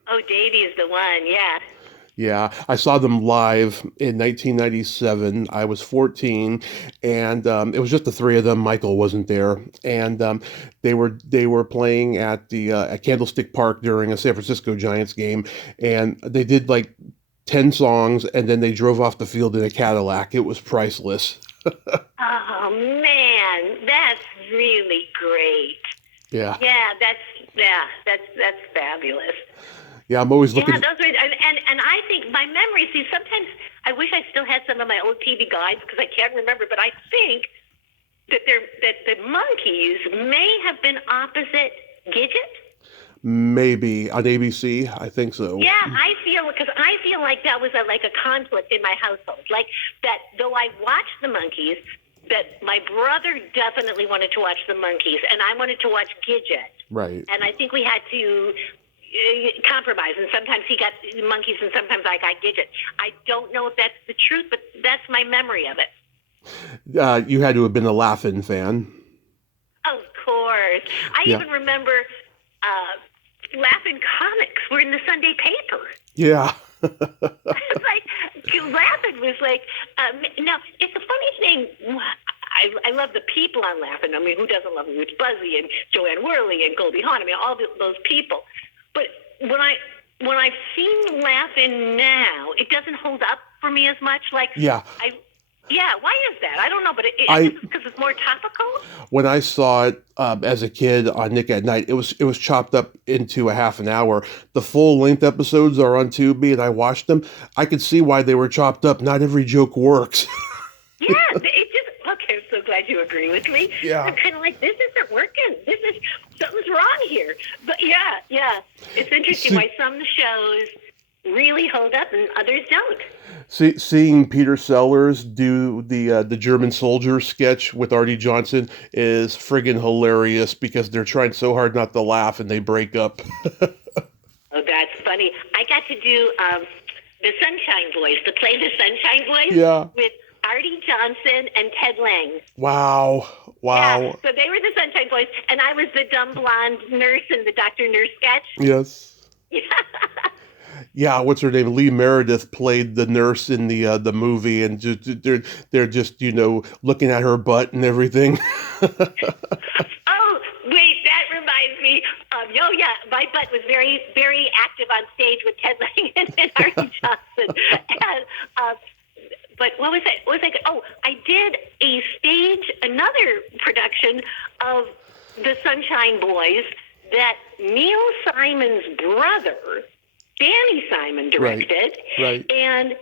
Oh, Davy is the one, yeah. Yeah, I saw them live in 1997. I was 14, and it was just the three of them. Michael wasn't there, and they were playing at the at Candlestick Park during a San Francisco Giants game, and they did like 10 songs, and then they drove off the field in a Cadillac. It was priceless. Oh man, that's really great. Yeah. Yeah, that's fabulous. Yeah, I'm always looking. Yeah, those were, and I think my memory. See, sometimes I wish I still had some of my old TV guides because I can't remember. But I think that the Monkees may have been opposite Gidget. Maybe on ABC, I think so. Yeah, I feel like that was like a conflict in my household. Like that, though I watched the Monkees, that my brother definitely wanted to watch the Monkees, and I wanted to watch Gidget. Right. And I think we had to compromise, and sometimes he got Monkees and sometimes I got Gidget. I don't know if that's the truth, but that's my memory of it. You had to have been a Laugh-In fan. Of course. I even remember Laugh-In comics were in the Sunday paper. Yeah. Like Laugh-In was like now it's a funny thing. I love the people on Laugh-In. I mean, who doesn't love Ruth Buzzy and Joanne Worley and Goldie Hawn? I mean, all those people. But when I've seen Laugh-In now, it doesn't hold up for me as much. Like yeah. Why is that? I don't know, but it's because it's more topical. When I saw it as a kid on Nick at Night, it was chopped up into a half an hour. The full length episodes are on Tubi, and I watched them. I could see why they were chopped up. Not every joke works. Yeah, it just okay. I'm so glad you agree with me. Yeah, I'm kind of like this isn't working. Something's wrong here. But yeah, it's interesting why some shows really hold up and others don't. Seeing Peter Sellers do the German soldier sketch with Artie Johnson is friggin' hilarious because they're trying so hard not to laugh and they break up. Oh, that's funny. I got to do the Sunshine Boys, to play the Sunshine Boys with Artie Johnson and Ted Lang. Wow. Yeah, so they were the Sunshine Boys, and I was the dumb blonde nurse in the Dr. Nurse sketch. Yes. Yeah, what's her name? Lee Meredith played the nurse in the movie, and they're just looking at her butt and everything. Oh, wait, that reminds me. My butt was very, very active on stage with Ted Lang and Artie Johnson. And, but what was it? Oh, I did another production of the Sunshine Boys that Neil Simon's brother, Danny Simon, directed. Right. And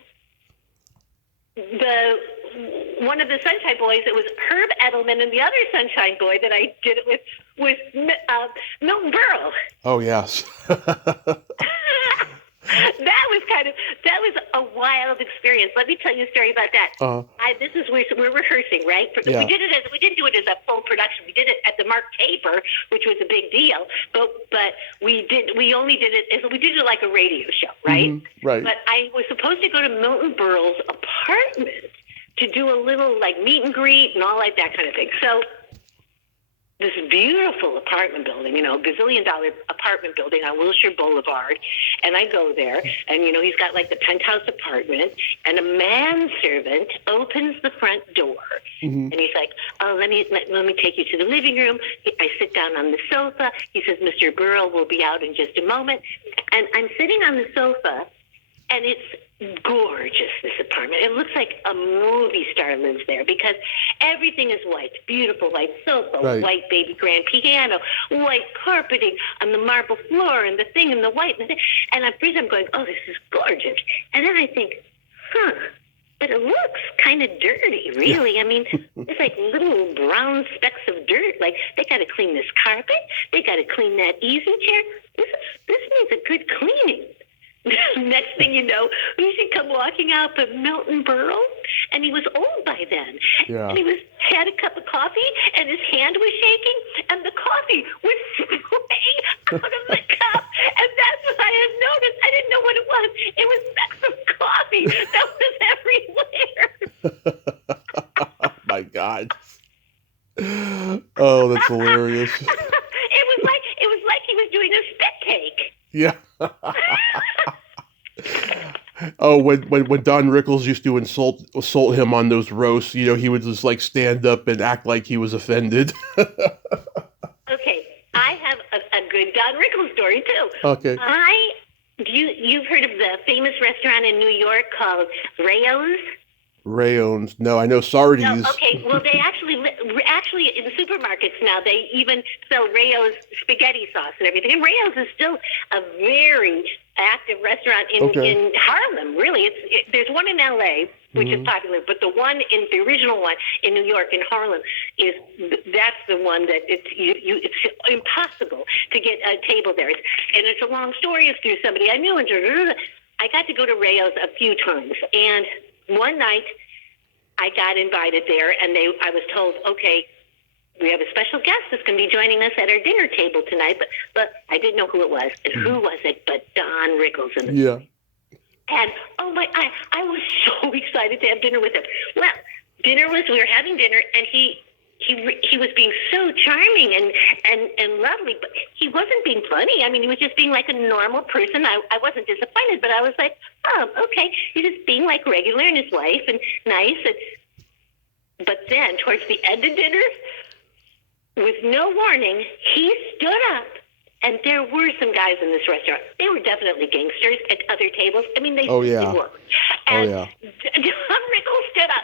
one of the Sunshine Boys, it was Herb Edelman, and the other Sunshine Boy that I did it with was Milton Berle. Oh, yes. That was a wild experience. Let me tell you a story about that. We're rehearsing, right? Yeah. We didn't do it as a full production. We did it at the Mark Taper, which was a big deal. But we did it like a radio show, right? Mm-hmm. Right. But I was supposed to go to Milton Berle's apartment to do a little like meet and greet and all like that kind of thing. So this beautiful apartment building, gazillion-dollar apartment building on Wilshire Boulevard. And I go there, and, he's got like the penthouse apartment, and a manservant opens the front door. And he's like, oh, let me take you to the living room. I sit down on the sofa. He says, Mr. Burrell will be out in just a moment. And I'm sitting on the sofa, and it's gorgeous, this apartment. It looks like a movie star lives there because everything is white. Beautiful white sofa, Right. white baby grand piano, white carpeting on the marble floor and the thing and the white. And at first I'm going, oh, this is gorgeous. And then I think, but it looks kind of dirty, really. Yeah. I mean, it's like little brown specks of dirt. Like, they got to clean this carpet. They got to clean that easy chair. This needs a good cleaning. Next thing you know, we should come walking out of Milton Berle, and he was old by then. Yeah. And he had a cup of coffee, and his hand was shaking, and the coffee was spraying out of the cup. And that's what I had noticed. I didn't know what it was. It was specks of coffee that was everywhere. My God. Oh, that's hilarious. It was like he was doing a spit take. Yeah. Oh, when Don Rickles used to insult him on those roasts, he would just like stand up and act like he was offended. Okay, I have a good Don Rickles story too. Okay. You've heard of the famous restaurant in New York called Rayo's? Rayons. No, I know Sardi's. No, okay, well, they actually in the supermarkets now, they even sell Rayo's spaghetti sauce and everything. And Rayo's is still a very active restaurant in Harlem, really. There's one in L.A., which is popular, but the original one in New York, in Harlem, that's the one that it's impossible to get a table there. And it's a long story. It's through somebody I knew. And I got to go to Rayo's a few times. And one night, I got invited there, and I was told, okay, we have a special guest that's going to be joining us at our dinner table tonight, but I didn't know who it was. And who was it but Don Rickles? Yeah. And, oh, I was so excited to have dinner with him. Well, we were having dinner, and he was being so charming and lovely, but he wasn't being funny. I mean, he was just being like a normal person. I wasn't disappointed, but I was like, oh, okay. He's just being like regular and his wife and nice. But then towards the end of dinner, with no warning, he stood up. And there were some guys in this restaurant. They were definitely gangsters at other tables. I mean, they were. And Don Rickles stood up,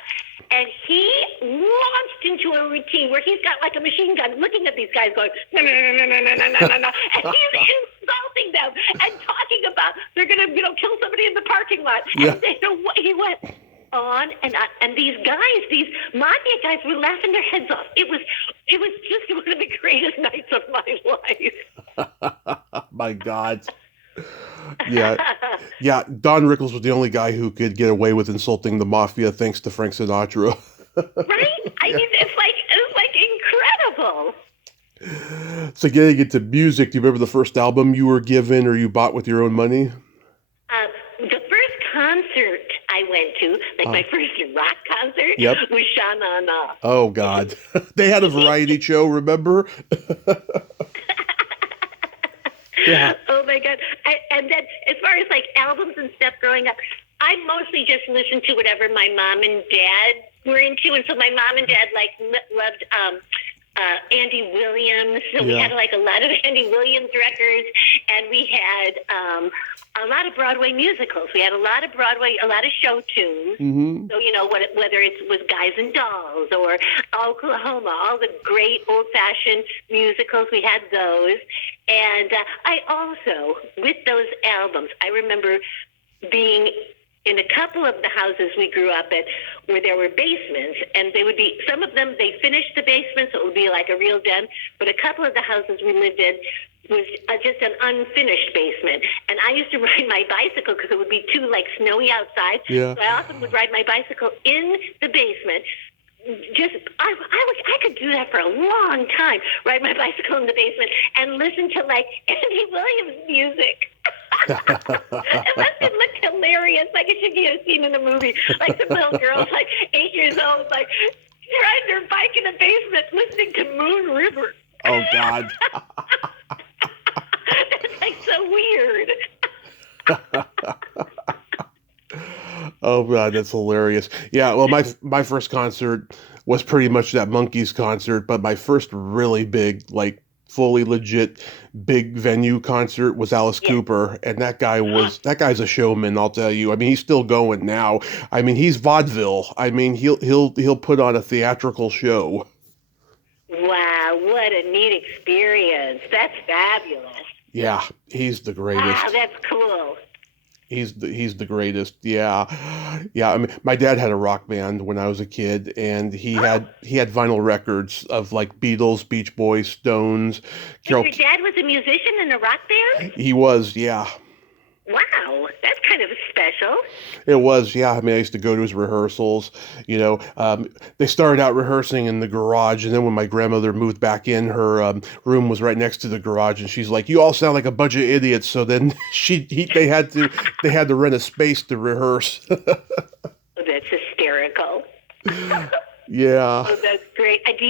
and he launched into a routine where he's got like a machine gun looking at these guys going, no, no, no, no, no, no, no, no, no. And he's insulting them and talking about they're going to, kill somebody in the parking lot. Yeah. And he went on and on. And these mafia guys were laughing their heads off. It was just one of the greatest nights of my life. My God. Yeah. Don Rickles was the only guy who could get away with insulting the mafia, thanks to Frank Sinatra. Right? I mean, it's like incredible. So getting into music, do you remember the first album you were given or you bought with your own money? The first concert I went to, my first rock concert, was Sha Na Na. Oh, God. They had a variety show, remember? Yeah. Oh, my God. And then as far as like albums and stuff growing up, I mostly just listened to whatever my mom and dad were into. And so my mom and dad loved Andy Williams. So we had like a lot of Andy Williams records, and we had a lot of Broadway musicals. We had a lot of show tunes. Mm-hmm. So, whether it was Guys and Dolls or Oklahoma, all the great old-fashioned musicals, we had those. And I also, with those albums, I remember being in a couple of the houses we grew up at where there were basements, and they would be, some of them, they finished the basement, so it would be like a real den, but a couple of the houses we lived in was just an unfinished basement. And I used to ride my bicycle because it would be too snowy outside. Yeah. So I often would ride my bicycle in the basement. I could do that for a long time, ride my bicycle in the basement and listen to Andy Williams music. It must have looked hilarious, like it should be a scene in a movie, like some little girls 8 years old, riding their bike in the basement listening to Moon River. Oh, God. That's like so weird. Oh, God, that's hilarious. Yeah, well, my first concert was pretty much that Monkees concert, but my first really big, like, fully legit big venue concert was Alice Yes. Cooper, and that guy's a showman, I'll tell you. I mean, he's still going now. I mean, he's vaudeville. I mean, he'll put on a theatrical show. Wow, what a neat experience. That's fabulous. Yeah, he's the Wow, greatest. that's cool. He's the greatest. Yeah. Yeah, I mean, my dad had a rock band when I was a kid, and Oh, he had vinyl records of like Beatles, Beach Boys, Stones, wait, Carol. your dad was a musician in a rock band? He was, yeah. Wow, that's kind of special. It was, yeah. I mean, I used to go to his rehearsals. They started out rehearsing in the garage, and then when my grandmother moved back in, her room was right next to the garage, and she's like, "You all sound like a bunch of idiots." So then they had to rent a space to rehearse. Oh, that's hysterical. Yeah. Oh, that's great. Do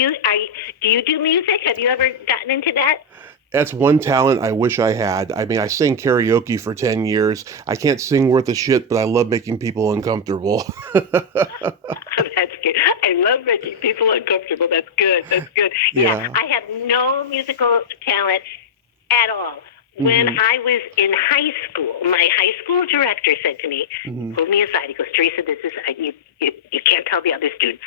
you do music? Have you ever gotten into that? That's one talent I wish I had. I mean, I sang karaoke for 10 years. I can't sing worth a shit, but I love making people uncomfortable. That's good. I love making people uncomfortable. That's good. That's good. Yeah, Yeah. I have no musical talent at all. When Hmm. I was in high school, my high school director said to me, Hmm. pulled me aside. He goes, Teresa, this is you can't tell the other students,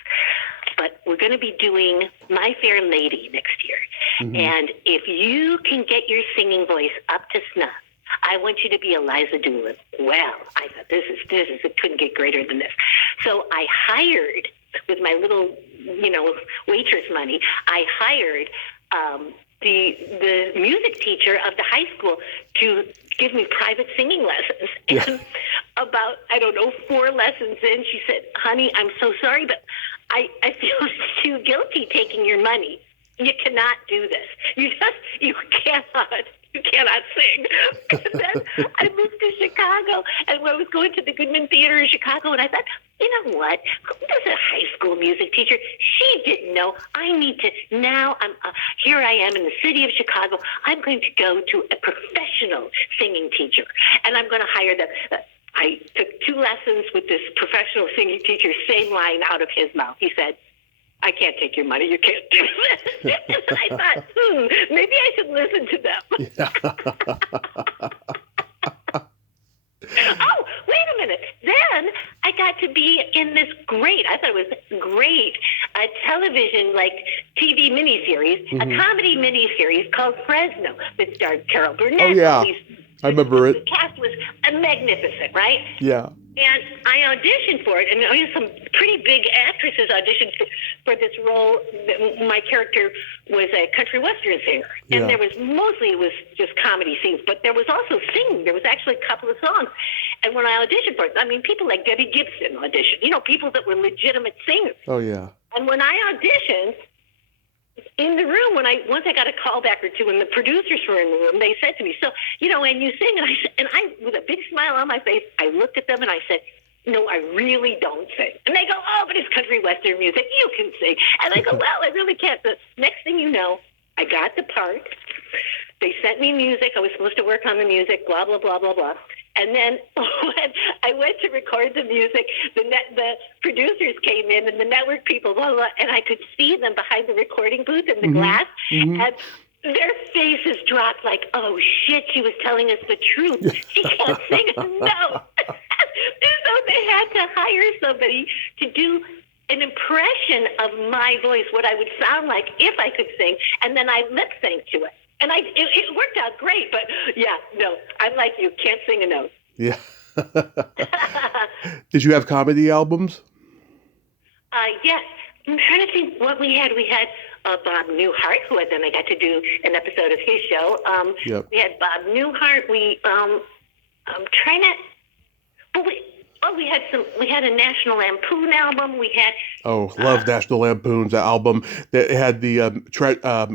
but we're going to be doing My Fair Lady next year, Hmm. and if you can get your singing voice up to snuff, I want you to be Eliza Doolin. Well, I thought this is it couldn't get greater than this. So I hired with my little waitress money. I hired the music teacher of the high school to give me private singing lessons. Yeah. And about, I don't know, 4 lessons in, she said, honey, I'm so sorry, but I feel too guilty taking your money. You cannot do this. You cannot sing. And then I moved to Chicago, and when I was going to the Goodman Theater in Chicago, and I thought, you know what? There's a high school music teacher. She didn't know. I need to. Now here I am in the city of Chicago. I'm going to go to a professional singing teacher, and I'm going to hire them. I took 2 lessons with this professional singing teacher, same line out of his mouth. He said, I can't take your money. You can't do this. And I thought, maybe I should listen to them. Yeah. Oh, wait a minute. Then I got to be in this I thought it was great, television, like TV miniseries, a comedy miniseries called Fresno that starred Carol Burnett. Oh, yeah. I remember The it. cast was magnificent, right? Yeah. And I auditioned for it, and some pretty big actresses auditioned for this role. My character was a country western singer, and Yeah. it was just comedy scenes, but there was also singing. There was actually a couple of songs. And when I auditioned for it, I mean, people like Debbie Gibson auditioned, people that were legitimate singers. Oh, yeah. And when I auditioned, in the room, once I got a call back or two, and the producers were in the room, they said to me, "So, and you sing?" And I, with a big smile on my face, I looked at them and I said, "No, I really don't sing." And they go, "Oh, but it's country western music. You can sing." And I go, "Well, I really can't." The next thing you know, I got the part. They sent me music. I was supposed to work on the music. Blah blah blah blah blah. And then when I went to record the music, the producers came in and the network people, blah, blah, and I could see them behind the recording booth in the glass, and their faces dropped like, oh, shit, she was telling us the truth. She can't sing a note. So they had to hire somebody to do an impression of my voice, what I would sound like if I could sing, and then I lip sync to it. And it worked out great, but yeah, no, I'm like you, can't sing a note. Yeah. Did you have comedy albums? Yes. I'm trying to think what we had. We had Bob Newhart, who then I got to do an episode of his show. Yep. We had Bob Newhart. I'm trying to, but we had a National Lampoon album. We had. Oh, love National Lampoon's album that had the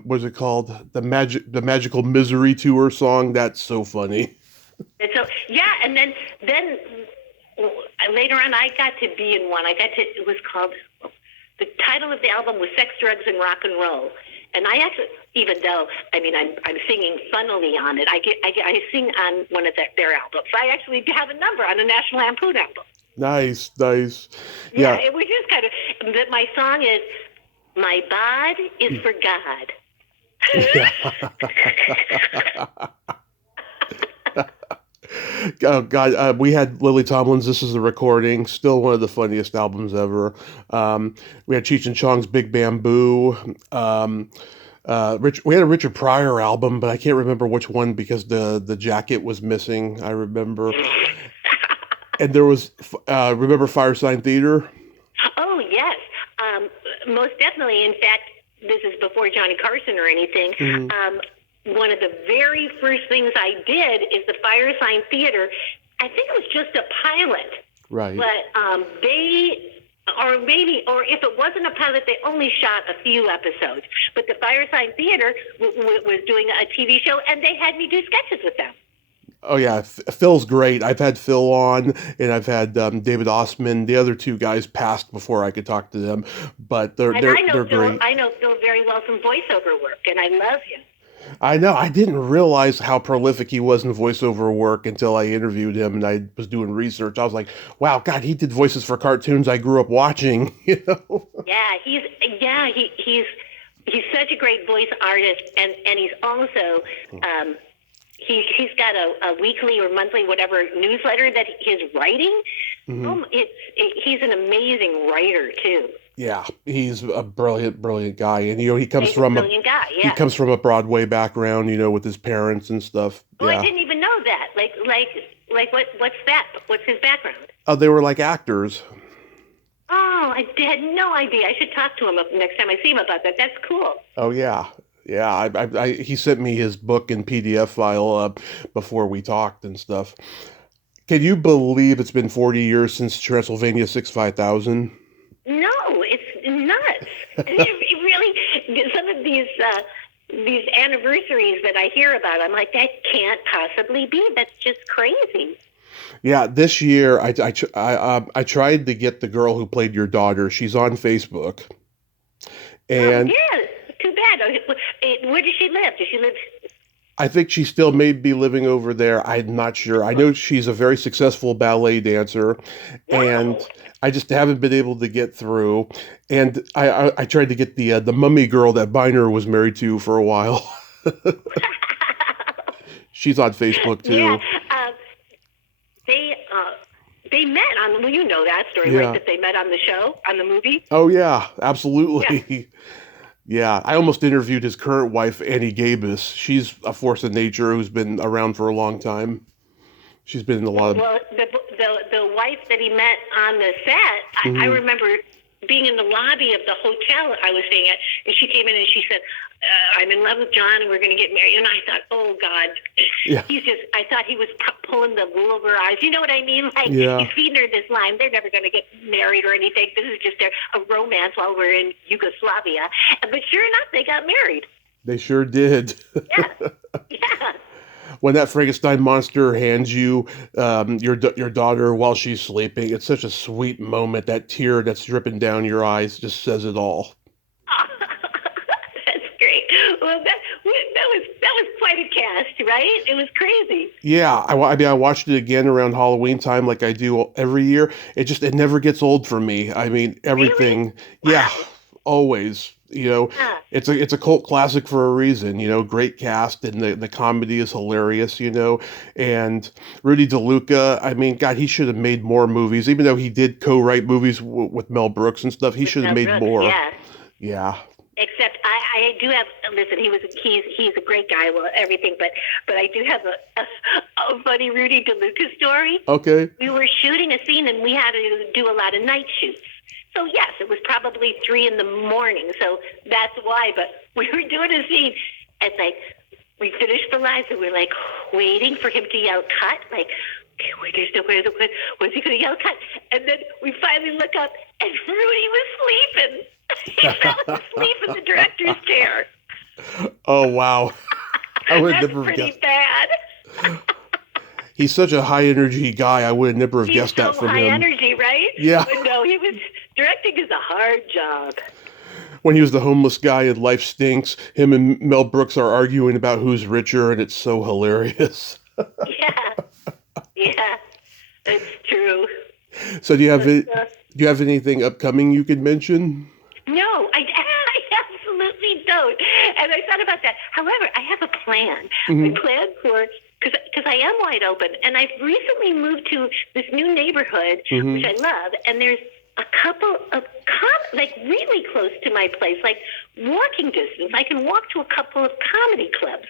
what is it called? The Magical Misery Tour song. That's so funny. And so and then later on I got to be in one. It was called, the title of the album was Sex, Drugs, and Rock and Roll. And I actually, even though I'm singing funnily on it, I sing on one of their albums. I actually have a number on a National Lampoon album. Nice. Yeah, it was just kind of. My song is "My Bod is for God." Oh God, we had Lily Tomlin's "This Is the Recording," still one of the funniest albums ever. We had Cheech and Chong's "Big Bamboo." We had a Richard Pryor album, but I can't remember which one because the jacket was missing. I remember, and there was remember Firesign Theater. Oh yes, most definitely. In fact, this is before Johnny Carson or anything. Mm-hmm. One of the very first things I did is the Firesign Theater. I think it was just a pilot. Right. But or if it wasn't a pilot, they only shot a few episodes. But the Firesign Theater was doing a TV show, and they had me do sketches with them. Oh yeah, Phil's great. I've had Phil on, and I've had David Osman. The other two guys passed before I could talk to them, but they're great. I know Phil very well from voiceover work, and I love him. I know. I didn't realize how prolific he was in voiceover work until I interviewed him and I was doing research. I was like, wow, God, he did voices for cartoons I grew up watching, you know? Yeah, he's such a great voice artist, and he's also he's got a weekly or monthly whatever newsletter that he's writing. Mm-hmm. He's an amazing writer too. Yeah, he's a brilliant guy, and he comes He's from a brilliant guy. Yeah. He comes from a Broadway background, with his parents and stuff. Oh, yeah. I didn't even know that. What's that? What's his background? Oh, they were like actors. Oh, I had no idea. I should talk to him next time I see him about that. That's cool. Oh yeah. Yeah, he sent me his book in PDF file before we talked and stuff. Can you believe it's been 40 years since Transylvania 65000? No, it's nuts. It really, some of these anniversaries that I hear about, I'm like, that can't possibly be. That's just crazy. Yeah, this year I tried to get the girl who played your daughter. She's on Facebook, and yeah, too bad. Where does she live? Does she live? I think she still may be living over there. I'm not sure. I know she's a very successful ballet dancer, and I just haven't been able to get through. And I tried to get the mummy girl that Biner was married to for a while. She's on Facebook too. Yeah, they met on. Well, you know that story, right? That they met on the show, on the movie. Oh yeah, absolutely. Yeah. Yeah, I almost interviewed his current wife, Annie Gabus. She's a force of nature who's been around for a long time. She's been in a lot of... Well, the wife that he met on the set, I remember being in the lobby of the hotel I was staying at, and she came in and she said, I'm in love with John and we're going to get married. And I thought, oh, God, I thought he was pulling the wool over her eyes. You know what I mean? Like, he's feeding her this line. They're never going to get married or anything. This is just a romance while we're in Yugoslavia. But sure enough, they got married. They sure did. Yeah. When that Frankenstein monster hands you your daughter while she's sleeping, it's such a sweet moment. That tear that's dripping down your eyes just says it all. That's great. Well, that was quite a cast, right? It was crazy. Yeah, I watched it again around Halloween time, like I do every year. It never gets old for me. I mean, everything. Really? Yeah, always. It's a cult classic for a reason. Great cast, and the comedy is hilarious. And Rudy DeLuca. I mean, God, he should have made more movies. Even though he did co-write movies with Mel Brooks and stuff, he should have made more. Yeah. Except I do have. Listen, he's a great guy. Well, everything, but I do have a funny Rudy DeLuca story. Okay. We were shooting a scene, and we had to do a lot of night shoots. So yes, it was probably 3 a.m. So that's why. But we were doing a scene. It's like we finished the lines, and we're like waiting for him to yell cut. Like, okay, wait, there's no way. When's he going to yell cut? And then we finally look up, and Rudy was sleeping. He fell asleep in the director's chair. Oh wow! I would That's never pretty guessed. bad. He's such a high energy guy. I would never have guessed that from him. High energy, right? Yeah. But no, directing is a hard job. When he was the homeless guy in Life Stinks, him and Mel Brooks are arguing about who's richer, and it's so hilarious. Yeah, yeah, it's true. So But, do you have anything upcoming you could mention? no, I absolutely don't. And I thought about that. However, I have a plan. Mm-hmm. My plan for because I am wide open, and I've recently moved to this new neighborhood, Mm-hmm. which I love, and there's a couple of like really close to my place, like walking distance. I can walk to a couple of comedy clubs.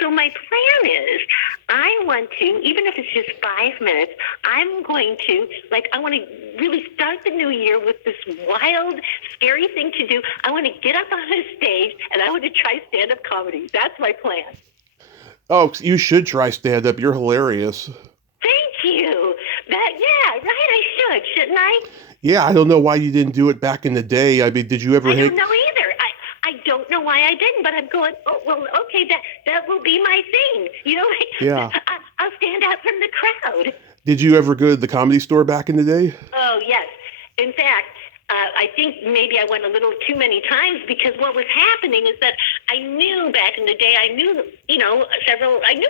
So my plan is, I want to, even if it's just 5 minutes, I'm going to, like, I want to really start the new year with this wild, scary thing to do. I want to get up on a stage, and I want to try stand-up comedy. That's my plan. Oh, you should try stand up. You're hilarious. Thank you. Yeah, right, I shouldn't I? Yeah, I don't know why you didn't do it back in the day. I mean, did you ever I hang? don't know either. I don't know why I didn't, but I'm going, oh, well, okay, that will be my thing. You know, Yeah. I'll stand out from the crowd. Did you ever go to the Comedy Store back in the day? Oh, yes. In fact, I think maybe I went a little too many times because what was happening is that I knew back in the day, I knew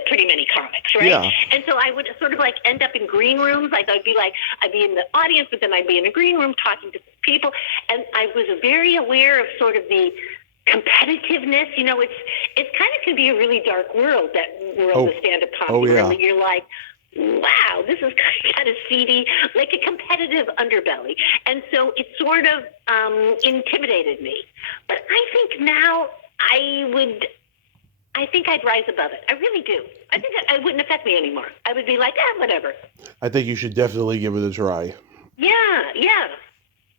pretty many comics, right? Yeah. And so I would sort of like end up in green rooms. Like I'd be in the audience, but then I'd be in a green room talking to people. And I was very aware of sort of the competitiveness. You know, it's kind of can be a really dark world, that world of stand-up comedy. Oh, yeah. Where you're like, wow, this is kind of seedy, like a competitive underbelly. And so it sort of intimidated me. But I think now I think I'd rise above it. I really do. I think it wouldn't affect me anymore. I would be like, whatever. I think you should definitely give it a try. Yeah.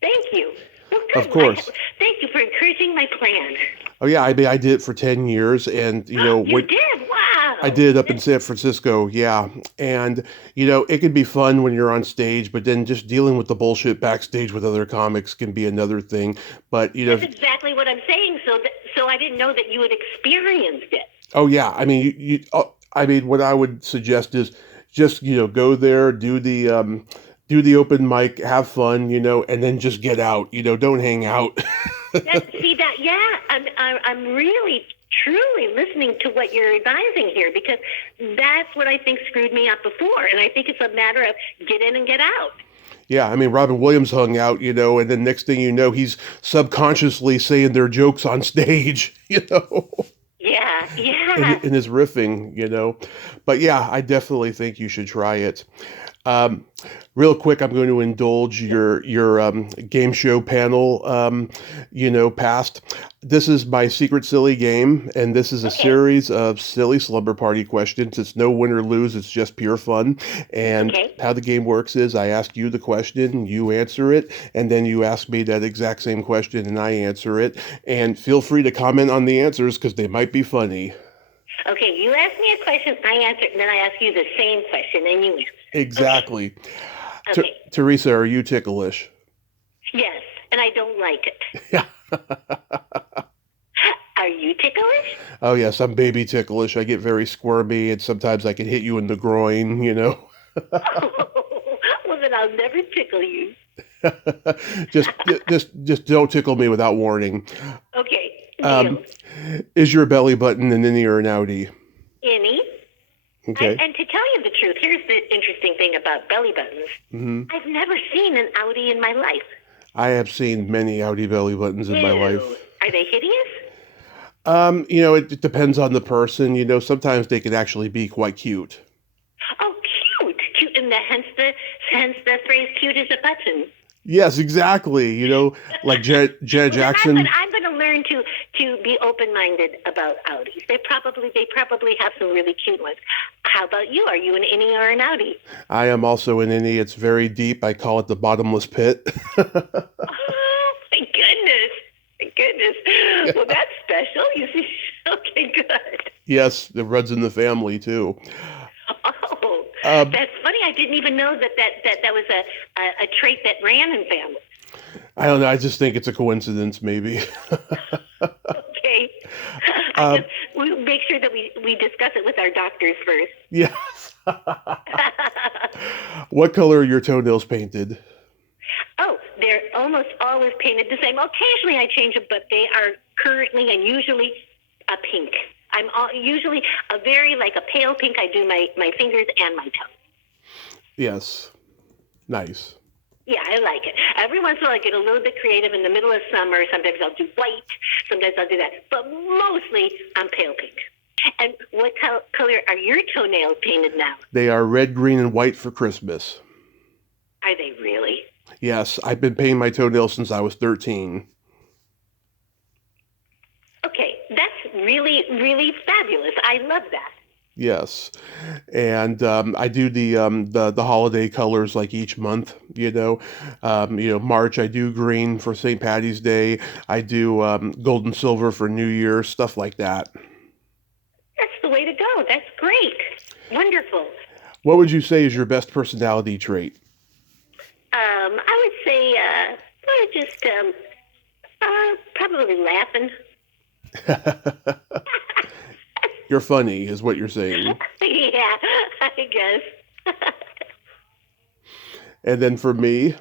Thank you. Well, good. Of course. Thank you for encouraging my plan. Oh yeah, I mean, I did it for 10 years, and You did? Wow. I did up in San Francisco, yeah. And it can be fun when you're on stage, but then just dealing with the bullshit backstage with other comics can be another thing. But that's exactly what I'm saying. So I didn't know that you had experienced it. Oh yeah, I mean, I mean, what I would suggest is just go there, do the open mic, have fun, and then just get out. Don't hang out. I'm really truly listening to what you're advising here, because that's what I think screwed me up before, and I think it's a matter of get in and get out. Yeah, I mean, Robin Williams hung out, and then next thing you know, he's subconsciously saying their jokes on stage, Yeah. in his riffing, But yeah, I definitely think you should try it. Real quick, I'm going to indulge your game show panel, past. This is my secret silly game, and this is a series of silly slumber party questions. It's no win or lose. It's just pure fun. And how the game works is I ask you the question, you answer it, and then you ask me that exact same question, and I answer it. And feel free to comment on the answers because they might be funny. Okay, you ask me a question, I answer it, and then I ask you the same question, and you answer. Exactly. Okay. Teresa, are you ticklish? Yes, and I don't like it. Yeah. Are you ticklish? Oh, yes, I'm baby ticklish. I get very squirmy, and sometimes I can hit you in the groin, Well, then I'll never tickle you. just don't tickle me without warning. Okay, deal. Is your belly button an innie or an outie? Innie. Okay. And to tell you the truth, here's the interesting thing about belly buttons. Mm-hmm. I've never seen an outie in my life. I have seen many outie belly buttons in my life. Are they hideous? It depends on the person. Sometimes they can actually be quite cute. Oh, cute. Cute, and hence the phrase cute as a button. Yes, exactly. Like Janet Jackson. I'm going to learn to be open-minded about outies. They probably have some really cute ones. How about you? Are you an innie or an outie? I am also an innie. It's very deep. I call it the bottomless pit. Oh, my goodness. My goodness. Yeah. Well, that's special. You see? Okay, good. Yes, it runs in the family, too. Oh, that's funny. I didn't even know that was a trait that ran in families. I don't know. I just think it's a coincidence, maybe. Okay. We'll make sure that we discuss it with our doctors first. Yes. What color are your toenails painted? Oh, they're almost always painted the same. Occasionally I change them, but they are currently and usually a pink. Usually a very like a pale pink. I do my fingers and my toes. Yes. Nice. Yeah, I like it. Every once in a while I get a little bit creative in the middle of summer. Sometimes I'll do white. Sometimes I'll do that. But mostly I'm pale pink. And what color are your toenails painted now? They are red, green, and white for Christmas. Are they really? Yes, I've been painting my toenails since I was 13. Okay, that's really, really fabulous. I love that. Yes, and I do the holiday colors like each month. March I do green for St. Patty's Day. I do gold and silver for New Year, stuff like that. That's the way to go. That's great. Wonderful. What would you say is your best personality trait? I would say just probably laughing. You're funny, is what you're saying. Yeah, I guess. And then for me,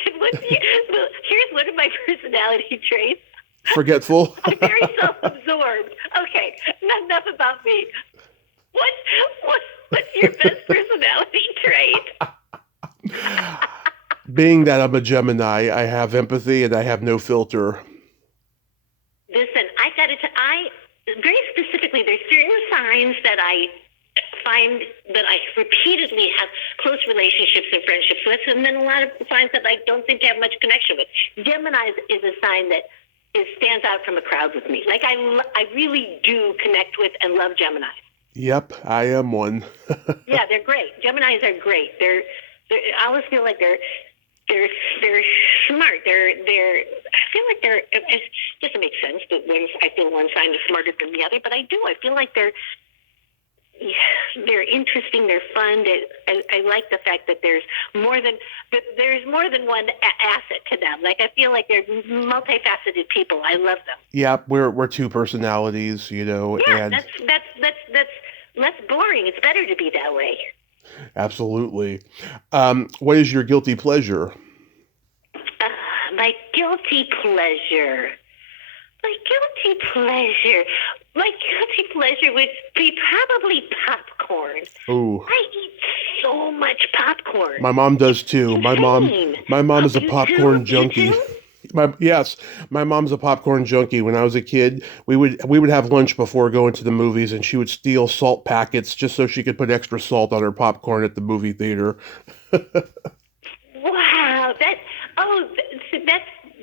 here's one of my personality traits. forgetful. I'm very self-absorbed. Okay, not enough about me. What's your best personality trait? Being that I'm a Gemini, I have empathy and I have no filter. Listen, very specifically, there's certain signs that I find that I repeatedly have close relationships and friendships with, and then a lot of signs that I don't seem to have much connection with. Gemini is a sign that stands out from a crowd with me. Like I really do connect with and love Gemini. Yep, I am one. Yeah, they're great. Geminis are great. I always feel like they're smart. I feel like it doesn't make sense that I feel one sign is smarter than the other, but I do. I feel like they're interesting. They're fun. I like the fact that there's more than one asset to them. Like I feel like they're multifaceted people. I love them. Yeah, we're two personalities, Yeah, and that's less boring. It's better to be that way. absolutely. What is your guilty pleasure? My guilty pleasure. My guilty pleasure would be probably popcorn. Oh, I eat so much popcorn. my mom does too. My mom is a popcorn junkie. My mom's a popcorn junkie. When I was a kid, we would have lunch before going to the movies, and she would steal salt packets just so she could put extra salt on her popcorn at the movie theater. Wow,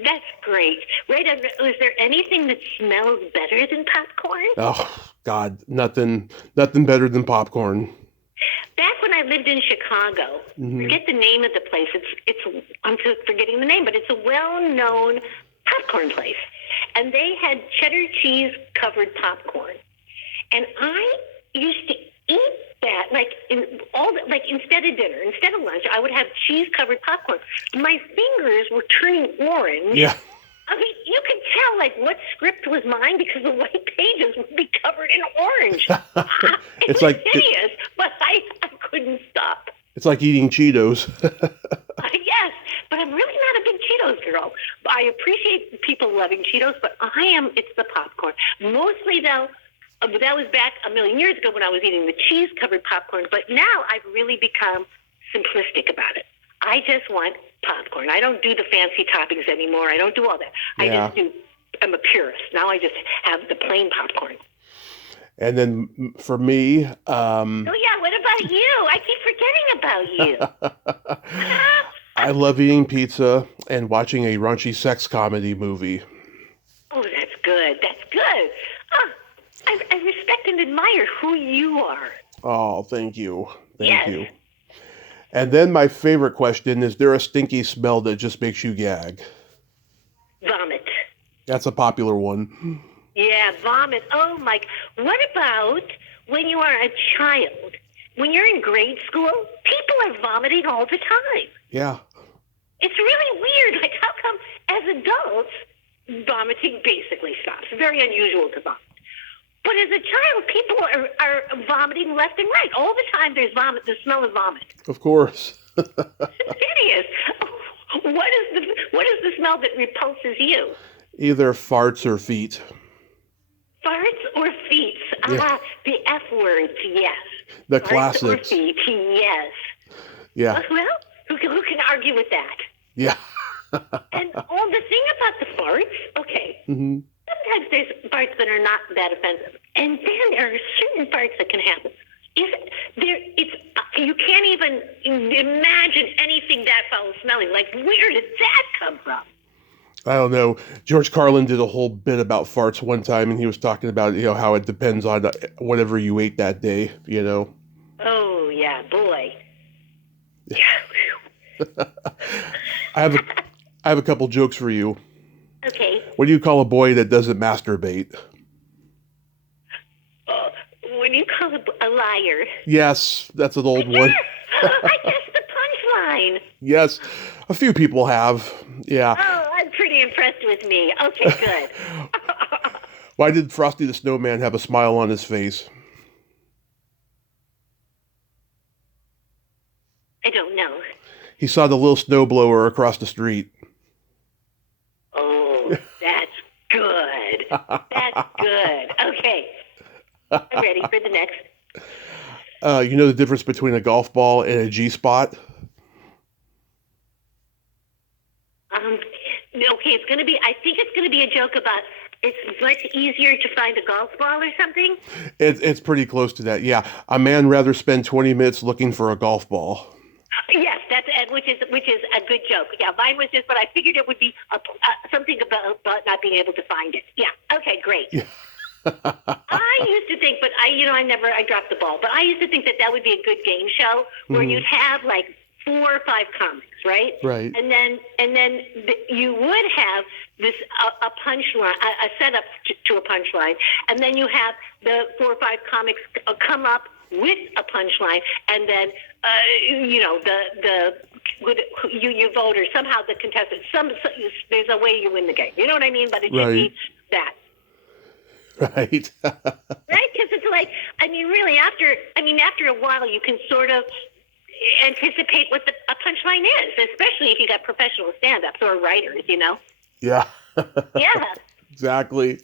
that's great. Wait, is there anything that smells better than popcorn? Oh God, nothing better than popcorn. Back when I lived in Chicago, forget the name of the place. I'm just forgetting the name, but it's a well-known popcorn place, and they had cheddar cheese covered popcorn, and I used to eat that instead of dinner, instead of lunch, I would have cheese covered popcorn. My fingers were turning orange. Yeah. I mean, you could tell what script was mine because the white pages would be covered in orange. It was hideous, but I couldn't stop. It's like eating Cheetos. Yes, but I'm really not a big Cheetos girl. I appreciate people loving Cheetos, but it's the popcorn. Mostly, though, that was back a million years ago when I was eating the cheese-covered popcorn, but now I've really become simplistic about it. I just want popcorn. I don't do the fancy toppings anymore. I don't do all that. Yeah. I'm a purist. Now I just have the plain popcorn. And then for me... Oh, yeah, what about you? I keep forgetting about you. I love eating pizza and watching a raunchy sex comedy movie. Oh, that's good. That's good. I respect and admire who you are. Oh, thank you. Thank you. Yes. And then my favorite question, is there a stinky smell that just makes you gag? Vomit. That's a popular one. Yeah, vomit. Oh, my. What about when you are a child? When you're in grade school, people are vomiting all the time. Yeah. It's really weird. Like, how come as adults, vomiting basically stops? Very unusual to vomit. But as a child, people are vomiting left and right. All the time there's vomit, the smell of vomit. Of course. It's hideous. What is the smell that repulses you? Either farts or feet. Farts or feet? Yeah. The F words, yes. The Farts classics. or feet, yes. Yeah. Well, who can argue with that? Yeah. And the thing about the farts, okay, Mm-hmm. sometimes there's farts that are not that offensive, and then there are certain farts that can happen. You can't even imagine anything that foul smelling. Like, where did that come from? I don't know. George Carlin did a whole bit about farts one time, and he was talking about, how it depends on whatever you ate that day, Oh yeah, boy. I have a couple jokes for you. Okay. What do you call a boy that doesn't masturbate? When you call a liar. Yes, that's an old one. I guessed the punchline. Yes, a few people have. Yeah. Oh, I'm pretty impressed with me. Okay, good. Why did Frosty the Snowman have a smile on his face? I don't know. He saw the little snowblower across the street. Oh, that's good. That's good. Okay. I'm ready for the next. You know the difference between a golf ball and a G-spot? Okay, I think it's going to be a joke about it's much easier to find a golf ball or something. It's pretty close to that, yeah. A man rather spend 20 minutes looking for a golf ball. Yes, which is a good joke. Yeah, mine was just, but I figured it would be something about not being able to find it. Yeah. Okay, great. Yeah. I used to think, but I dropped the ball. But I used to think that would be a good game show where you'd have like 4 or 5 comics, right? Right. And then you would have this a punchline, a setup to a punchline, and then you have the 4 or 5 comics come up with a punchline, and then you vote, or somehow the contestant, there's a way you win the game. You know what I mean? But it should be that. Right. Right? Because it's like, really, after a while, you can sort of anticipate what a punchline is, especially if you got professional stand-ups or writers, Yeah. Yeah. Exactly.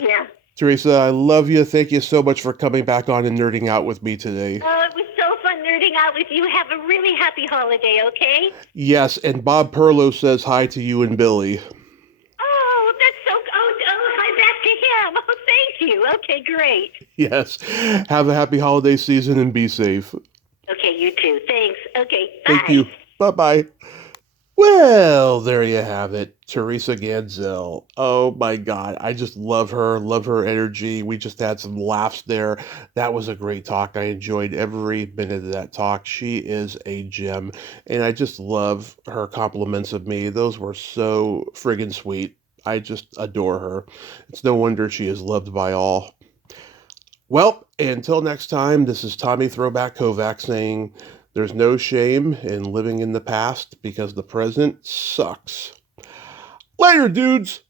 Yeah. Teresa, I love you. Thank you so much for coming back on and nerding out with me today. Oh, it was so fun nerding out with you. Have a really happy holiday, okay? Yes, and Bob Perlow says hi to you and Billy. Oh, that's so... Oh, hi back to him. Oh, thank you. Okay, great. Yes. Have a happy holiday season and be safe. Okay, you too. Thanks. Okay, bye. Thank you. Bye-bye. Well, there you have it. Teresa Ganzel. Oh my God. I just love her energy. We just had some laughs there. That was a great talk. I enjoyed every minute of that talk. She is a gem. And I just love her compliments of me. Those were so friggin' sweet. I just adore her. It's no wonder she is loved by all. Well, until next time, this is Tommy Throwback Kovac saying, there's no shame in living in the past because the present sucks. Later, dudes!